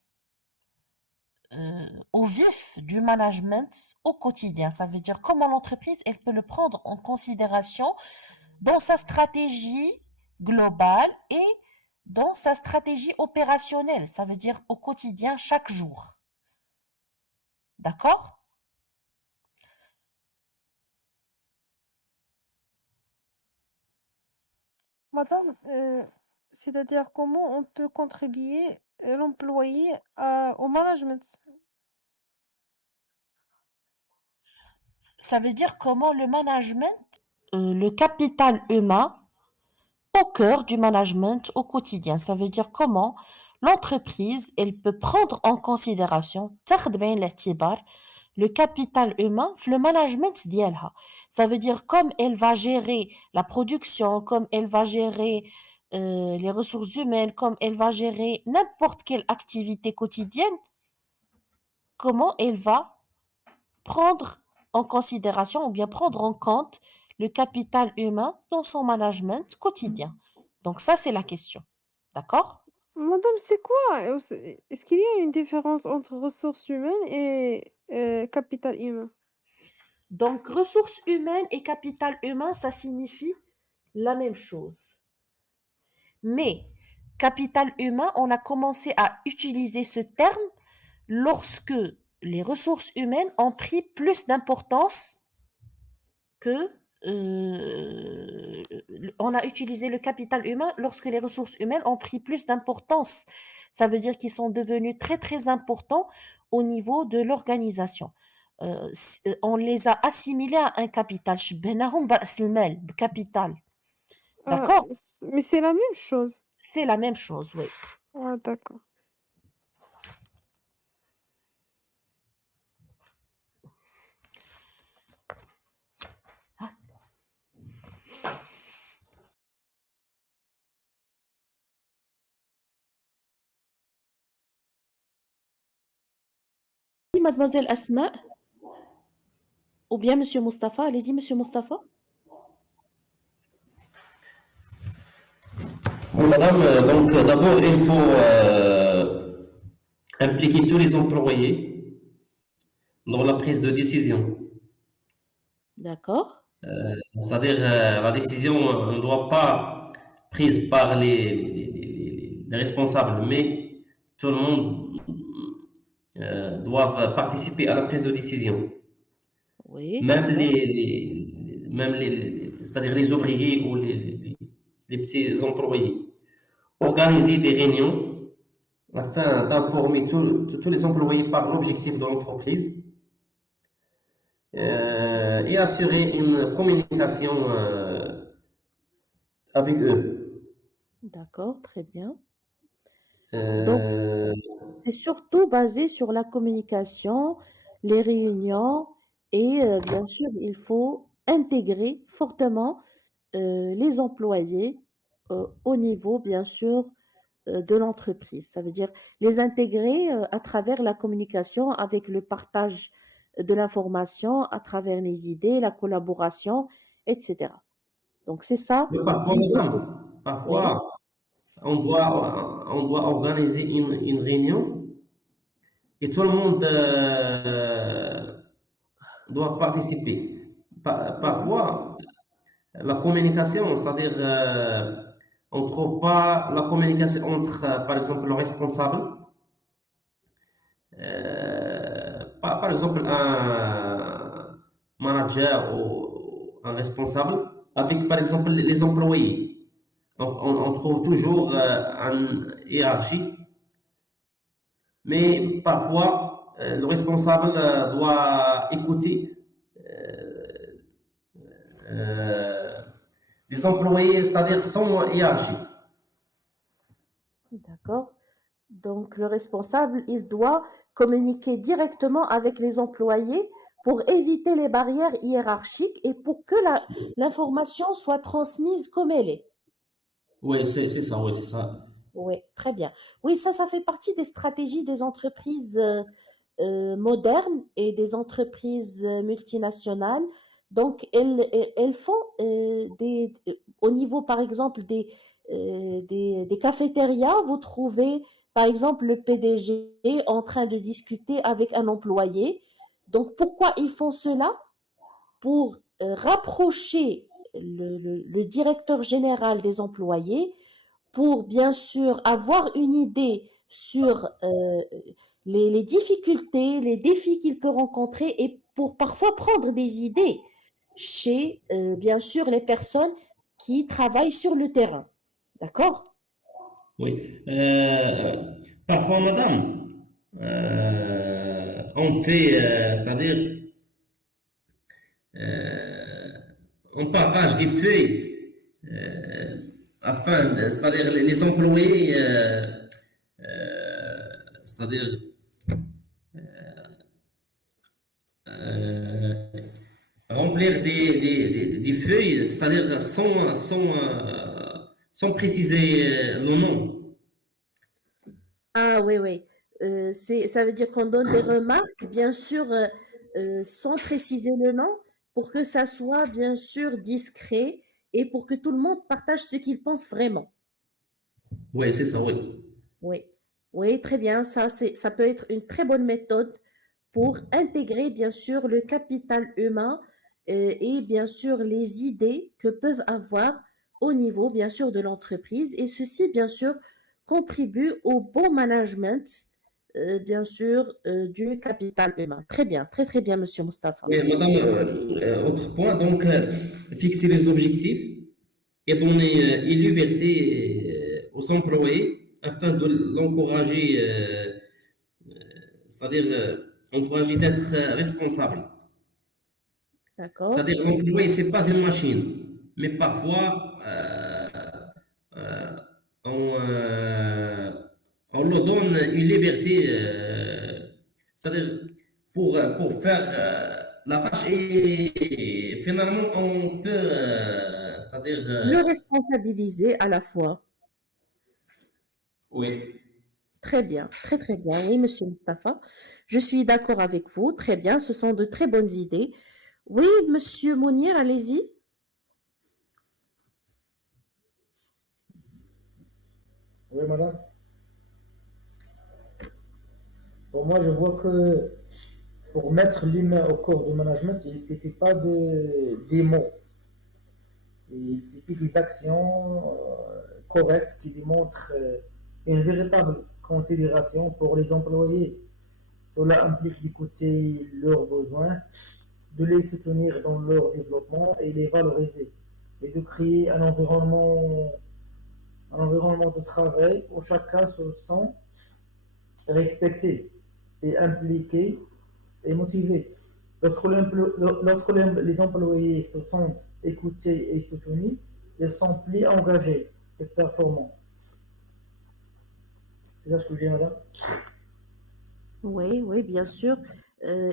au vif du management au quotidien. Ça veut dire comment l'entreprise, elle peut le prendre en considération dans sa stratégie globale et dans sa stratégie opérationnelle. Ça veut dire au quotidien, chaque jour. D'accord? Madame, c'est-à-dire comment on peut contribuer l'employé au management? Ça veut dire comment le management, le capital humain au cœur du management au quotidien. Ça veut dire comment l'entreprise, elle peut prendre en considération تاخد بعين الاعتبار le capital humain في le management ديالها. Ça veut dire comme elle va gérer la production, comme elle va gérer les ressources humaines, comme elle va gérer n'importe quelle activité quotidienne, comment elle va prendre en considération ou bien prendre en compte le capital humain dans son management quotidien. Donc ça, c'est la question. D'accord? Madame, c'est quoi? Est-ce qu'il y a une différence entre ressources humaines et capital humain? Donc, ressources humaines et capital humain, ça signifie la même chose. Mais capital humain, on a commencé à utiliser ce terme lorsque les ressources humaines ont pris plus d'importance que on a utilisé le capital humain lorsque les ressources humaines ont pris plus d'importance. Ça veut dire qu'ils sont devenus très très importants au niveau de l'organisation. On les a assimilés à un capital. شبهناهم برأس المال, capital. Ah, D'accord? mais c'est la même chose. C'est la même chose, oui. Ah, d'accord. Mademoiselle Asma, ou bien Monsieur Mustapha, allez-y Monsieur Mustapha. Bon, madame, donc d'abord, il faut impliquer tous les employés dans la prise de décision. D'accord. C'est-à-dire, la décision ne doit pas prise par les responsables, mais tout le monde doit participer à la prise de décision. Oui, Même d'accord. c'est-à-dire les ouvriers ou les petits employés. Organiser des réunions afin d'informer tous les employés par l'objectif de l'entreprise et assurer une communication avec eux. D'accord, très bien. Donc, Euh, c'est surtout basé sur la communication, les réunions et bien sûr, il faut intégrer fortement les employés au niveau, bien sûr, de l'entreprise. Ça veut dire les intégrer à travers la communication avec le partage de l'information, à travers les idées, la collaboration, etc. Donc, c'est ça mais parfois, l'idée. madame, Oui, parfois, on doit organiser une réunion et tout le monde doit participer. oui, Parfois, la communication, c'est-à-dire, on ne trouve pas la communication entre, par exemple, le responsable, par exemple, un manager ou un responsable, avec, par exemple, les employés. Donc, on trouve toujours une hiérarchie, mais parfois, le responsable doit écouter euh, les employés, c'est-à-dire sans hiérarchie. d'accord. Donc, le responsable, il doit communiquer directement avec les employés pour éviter les barrières hiérarchiques et pour que l'information soit transmise comme elle est. Oui, c'est ça, oui, c'est ça. Oui, très bien. Oui, ça fait partie des stratégies des entreprises modernes et des entreprises multinationales. Donc, elles font au niveau, par exemple, des cafétérias, vous trouvez, par exemple, le PDG en train de discuter avec un employé. Donc, pourquoi ils font cela? Pour rapprocher le directeur général des employés pour bien sûr avoir une idée sur les difficultés, les défis qu'il peut rencontrer et pour parfois prendre des idées chez bien sûr les personnes qui travaillent sur le terrain. D'accord? Oui. Parfois, madame, on fait, c'est-à-dire, euh, on partage des feuilles c'est-à-dire les employés c'est-à-dire euh, remplir des feuilles, c'est-à-dire sans préciser le nom. Ah oui, oui. Ça veut dire qu'on donne des remarques, bien sûr, sans préciser le nom, pour que ça soit bien sûr discret et pour que tout le monde partage ce qu'il pense vraiment. Oui, c'est ça, oui. Oui, oui, très bien. Ça peut être une très bonne méthode pour intégrer bien sûr le capital humain et bien sûr les idées que peuvent avoir au niveau bien sûr de l'entreprise et ceci bien sûr contribue au bon management bien sûr du capital humain. Très bien, très très bien Monsieur Mustapha. Oui, madame, autre point, donc, fixer les objectifs et donner une liberté aux employés afin de l'encourager, c'est-à-dire encourager d'être responsable. D'accord? C'est-à-dire l'employé, c'est pas une machine, mais parfois euh, on, euh, on leur donne une liberté, c'est-à-dire pour faire la tâche et finalement on peut, c'est-à-dire Le responsabiliser à la fois. oui. Très bien, très très bien. Oui, Monsieur Mustapha, je suis d'accord avec vous. Très bien, ce sont de très bonnes idées. Oui, Monsieur Mounir, allez-y. Oui, madame. Pour moi, je vois que pour mettre l'humain au corps du management, il ne suffit pas des mots. Il suffit des actions correctes qui démontrent une véritable considération pour les employés. Cela implique d'écouter leurs besoins, de les soutenir dans leur développement et les valoriser, et de créer un environnement de travail où chacun se sent respecté et impliqué et motivé. Lorsque les employés se sentent écoutés et soutenus, ils sont plus engagés et performants. C'est ça ce que j'ai, madame. Oui, oui, bien sûr.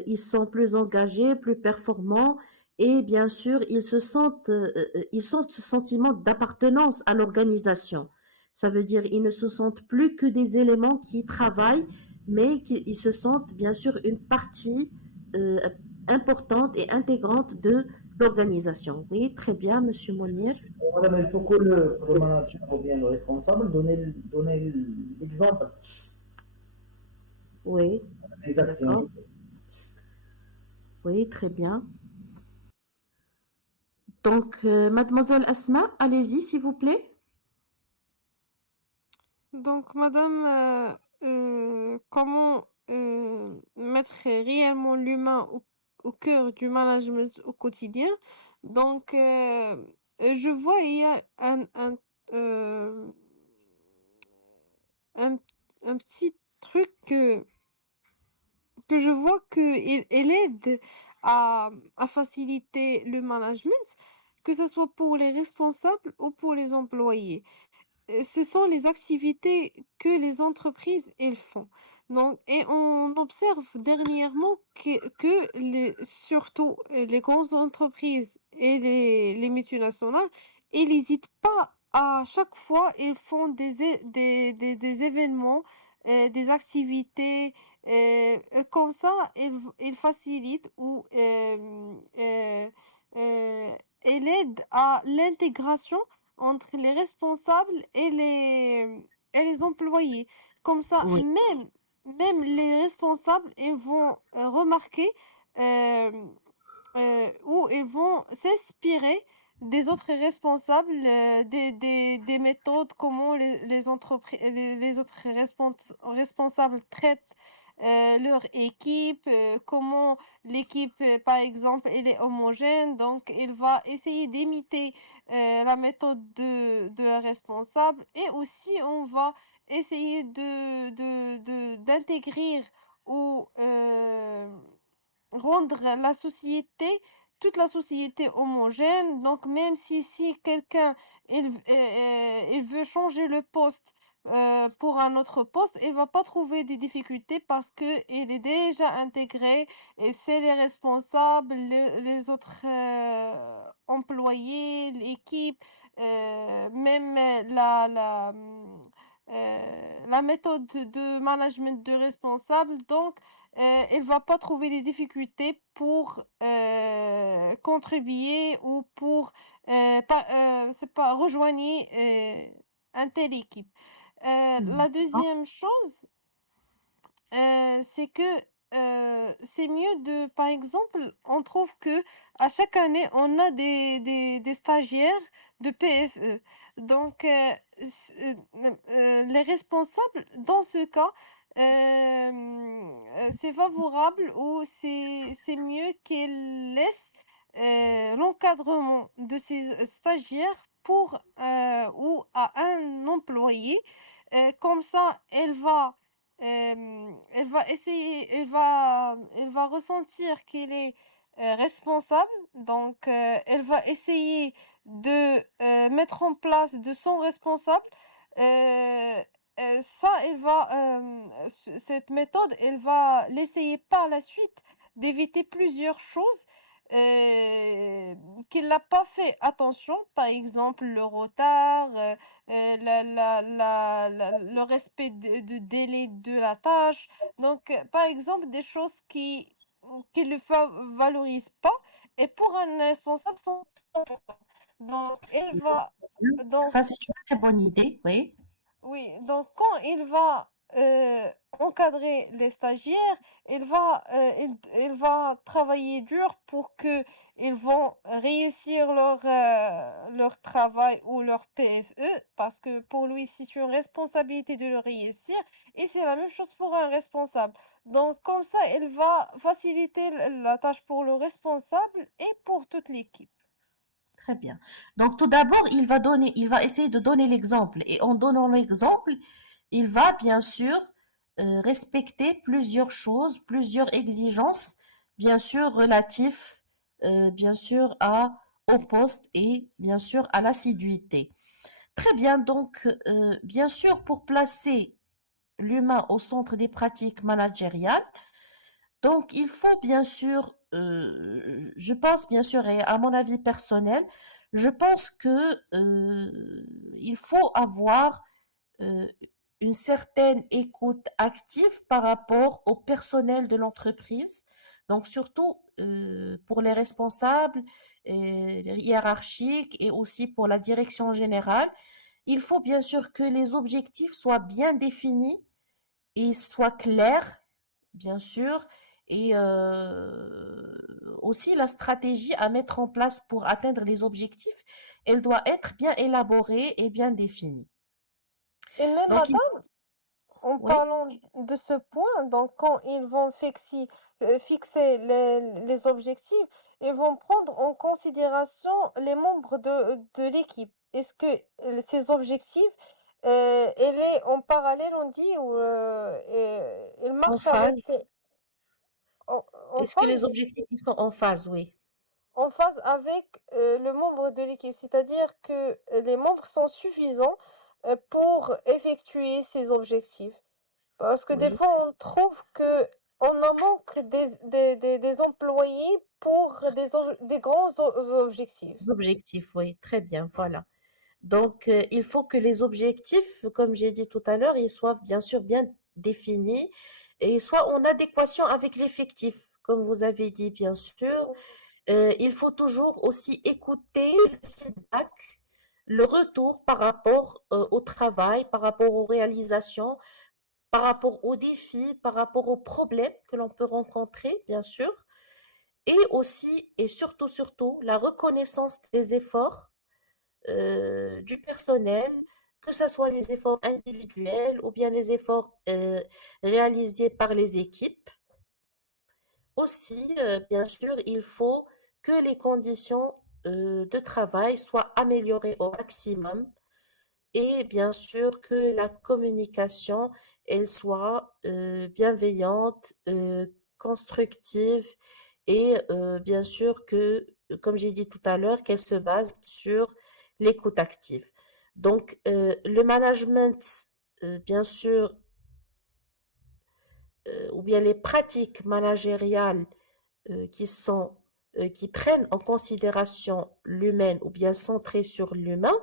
Ils sont plus engagés, plus performants et bien sûr, ils sentent ce sentiment d'appartenance à l'organisation. Ça veut dire ils ne se sentent plus que des éléments qui travaillent, mais qu'ils se sentent bien sûr une partie euh, importante et intégrante de l'organisation. Oui, très bien, Monsieur Monnier. Madame, il faut que le manager ou bien le responsable donne l'exemple Oui, des actions. d'accord. Oui, très bien. Donc, Mademoiselle Asma, allez-y, s'il vous plaît. Donc, madame, comment mettre réellement l'humain au cœur du management au quotidien? Donc, je vois, il y a euh, un, un petit truc que je vois qu'il aide à faciliter le management, que ce soit pour les responsables ou pour les employés. Ce sont les activités que les entreprises, elles font. Donc, et on observe dernièrement surtout les grandes entreprises et les multinationales, ils n'hésitent pas à chaque fois, ils font des événements, des activités, comme ça, ils facilitent ou euh, ils aident à l'intégration entre les responsables et les employés. Comme ça, Oui, même les responsables, ils vont remarquer euh, ou ils vont s'inspirer des autres responsables, des méthodes, comment les entreprises, les autres responsables traitent leur équipe, comment l'équipe, par exemple, elle est homogène, donc il va essayer d'imiter la méthode de la responsable et aussi on va essayer d'intégrer ou rendre la société, toute la société homogène. Donc même si quelqu'un il veut changer le poste pour un autre poste, il va pas trouver des difficultés parce que il est déjà intégré et c'est les responsables, les autres employés, l'équipe, même la méthode de management de responsable. Donc, il va pas trouver des difficultés pour contribuer ou pour c'est pas rejoigner un telle équipe. La D'accord. deuxième chose, c'est que, c'est mieux de par exemple, on trouve que à chaque année, on a des stagiaires de PFE. Donc, les responsables, dans ce cas, c'est favorable ou c'est mieux qu'ils laissent, l'encadrement de ces stagiaires pour, ou à un employé. Comme ça, elle va essayer, elle va ressentir qu'elle est responsable, donc elle va essayer de mettre en place de son responsable. Euh, Ça, cette méthode, elle va l'essayer par la suite d'éviter plusieurs choses qu'il n'a pas fait attention, par exemple le retard, le respect de délai de la tâche. Donc, par exemple, des choses qui ne valorisent pas et pour un responsable sont importantes. Donc, il va, donc, Ça, c'est une très bonne idée, oui. oui, donc quand il va encadrer les stagiaires, il va travailler dur pour que ils vont réussir leur travail ou leur PFE, parce que pour lui, c'est une responsabilité de le réussir, et c'est la même chose pour un responsable. Donc comme ça, il va faciliter la tâche pour le responsable et pour toute l'équipe. Très bien. Donc, tout d'abord, il va essayer de donner l'exemple. Et en donnant l'exemple, il va bien sûr respecter plusieurs choses, plusieurs exigences, bien sûr relatives, bien sûr au poste et bien sûr à l'assiduité. Très bien. Donc, bien sûr, pour placer l'humain au centre des pratiques managériales, donc, il faut bien sûr, je pense bien sûr, et à mon avis personnel, je pense que il faut avoir euh, une certaine écoute active par rapport au personnel de l'entreprise. Donc, surtout pour les responsables les hiérarchiques et aussi pour la direction générale. Il faut bien sûr que les objectifs soient bien définis et soient clairs bien sûr, et aussi la stratégie à mettre en place pour atteindre les objectifs, elle doit être bien élaborée et bien définie. Et même, Donc, en oui, parlant de ce point, donc quand ils vont fixer les objectifs, ils vont prendre en considération les membres de l'équipe. Est-ce que ces objectifs, elle est en parallèle, on dit, ou ils en marchent avec phase. en, en Est-ce que les phase, objectifs ils sont en phase? Oui, en phase avec le membre de l'équipe, c'est-à-dire que les membres sont suffisants pour effectuer ces objectifs. Parce que des oui. fois, on trouve que on en manque des employés pour des grands objectifs. Objectifs, oui, très bien, voilà. Donc, il faut que les objectifs, comme j'ai dit tout à l'heure, ils soient bien sûr bien définis et soient en adéquation avec l'effectif, comme vous avez dit, bien sûr. Il faut toujours aussi écouter le feedback, le retour par rapport au travail, par rapport aux réalisations, par rapport aux défis, par rapport aux problèmes que l'on peut rencontrer, bien sûr. Et aussi, et surtout, surtout, la reconnaissance des efforts du personnel, que ce soit les efforts individuels ou bien les efforts réalisés par les équipes. Aussi, bien sûr, il faut que les conditions de travail soient améliorées au maximum et bien sûr que la communication, elle soit bienveillante, constructive et bien sûr que, comme j'ai dit tout à l'heure, qu'elle se base sur l'écoute active. Donc, le management bien sûr, ou bien les pratiques managériales qui sont, qui prennent en considération l'humain ou bien centrées sur l'humain,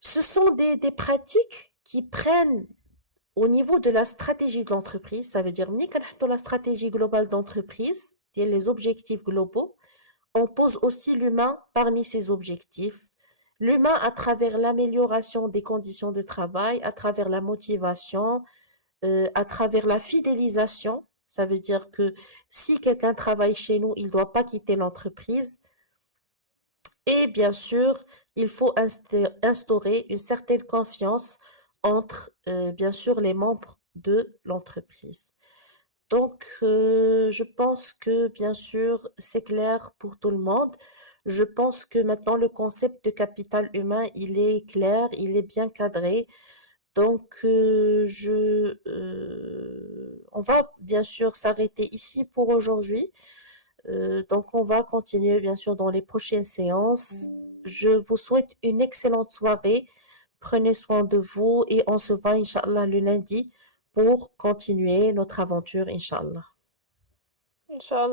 ce sont des pratiques qui prennent au niveau de la stratégie de l'entreprise. Ça veut dire, dans la stratégie globale d'entreprise, les objectifs globaux, on pose aussi l'humain parmi ces objectifs. L'humain à travers l'amélioration des conditions de travail, à travers la motivation, à travers la fidélisation. Ça veut dire que si quelqu'un travaille chez nous, il ne doit pas quitter l'entreprise. Et bien sûr, il faut instaurer une certaine confiance entre, bien sûr, les membres de l'entreprise. Donc, je pense que, bien sûr, c'est clair pour tout le monde. Je pense que maintenant, le concept de capital humain, il est clair, il est bien cadré. Donc, on va bien sûr s'arrêter ici pour aujourd'hui. Donc, on va continuer bien sûr dans les prochaines séances. Je vous souhaite une excellente soirée. Prenez soin de vous et on se voit, Inch'Allah, le lundi pour continuer notre aventure, Inch'Allah. Inch'Allah.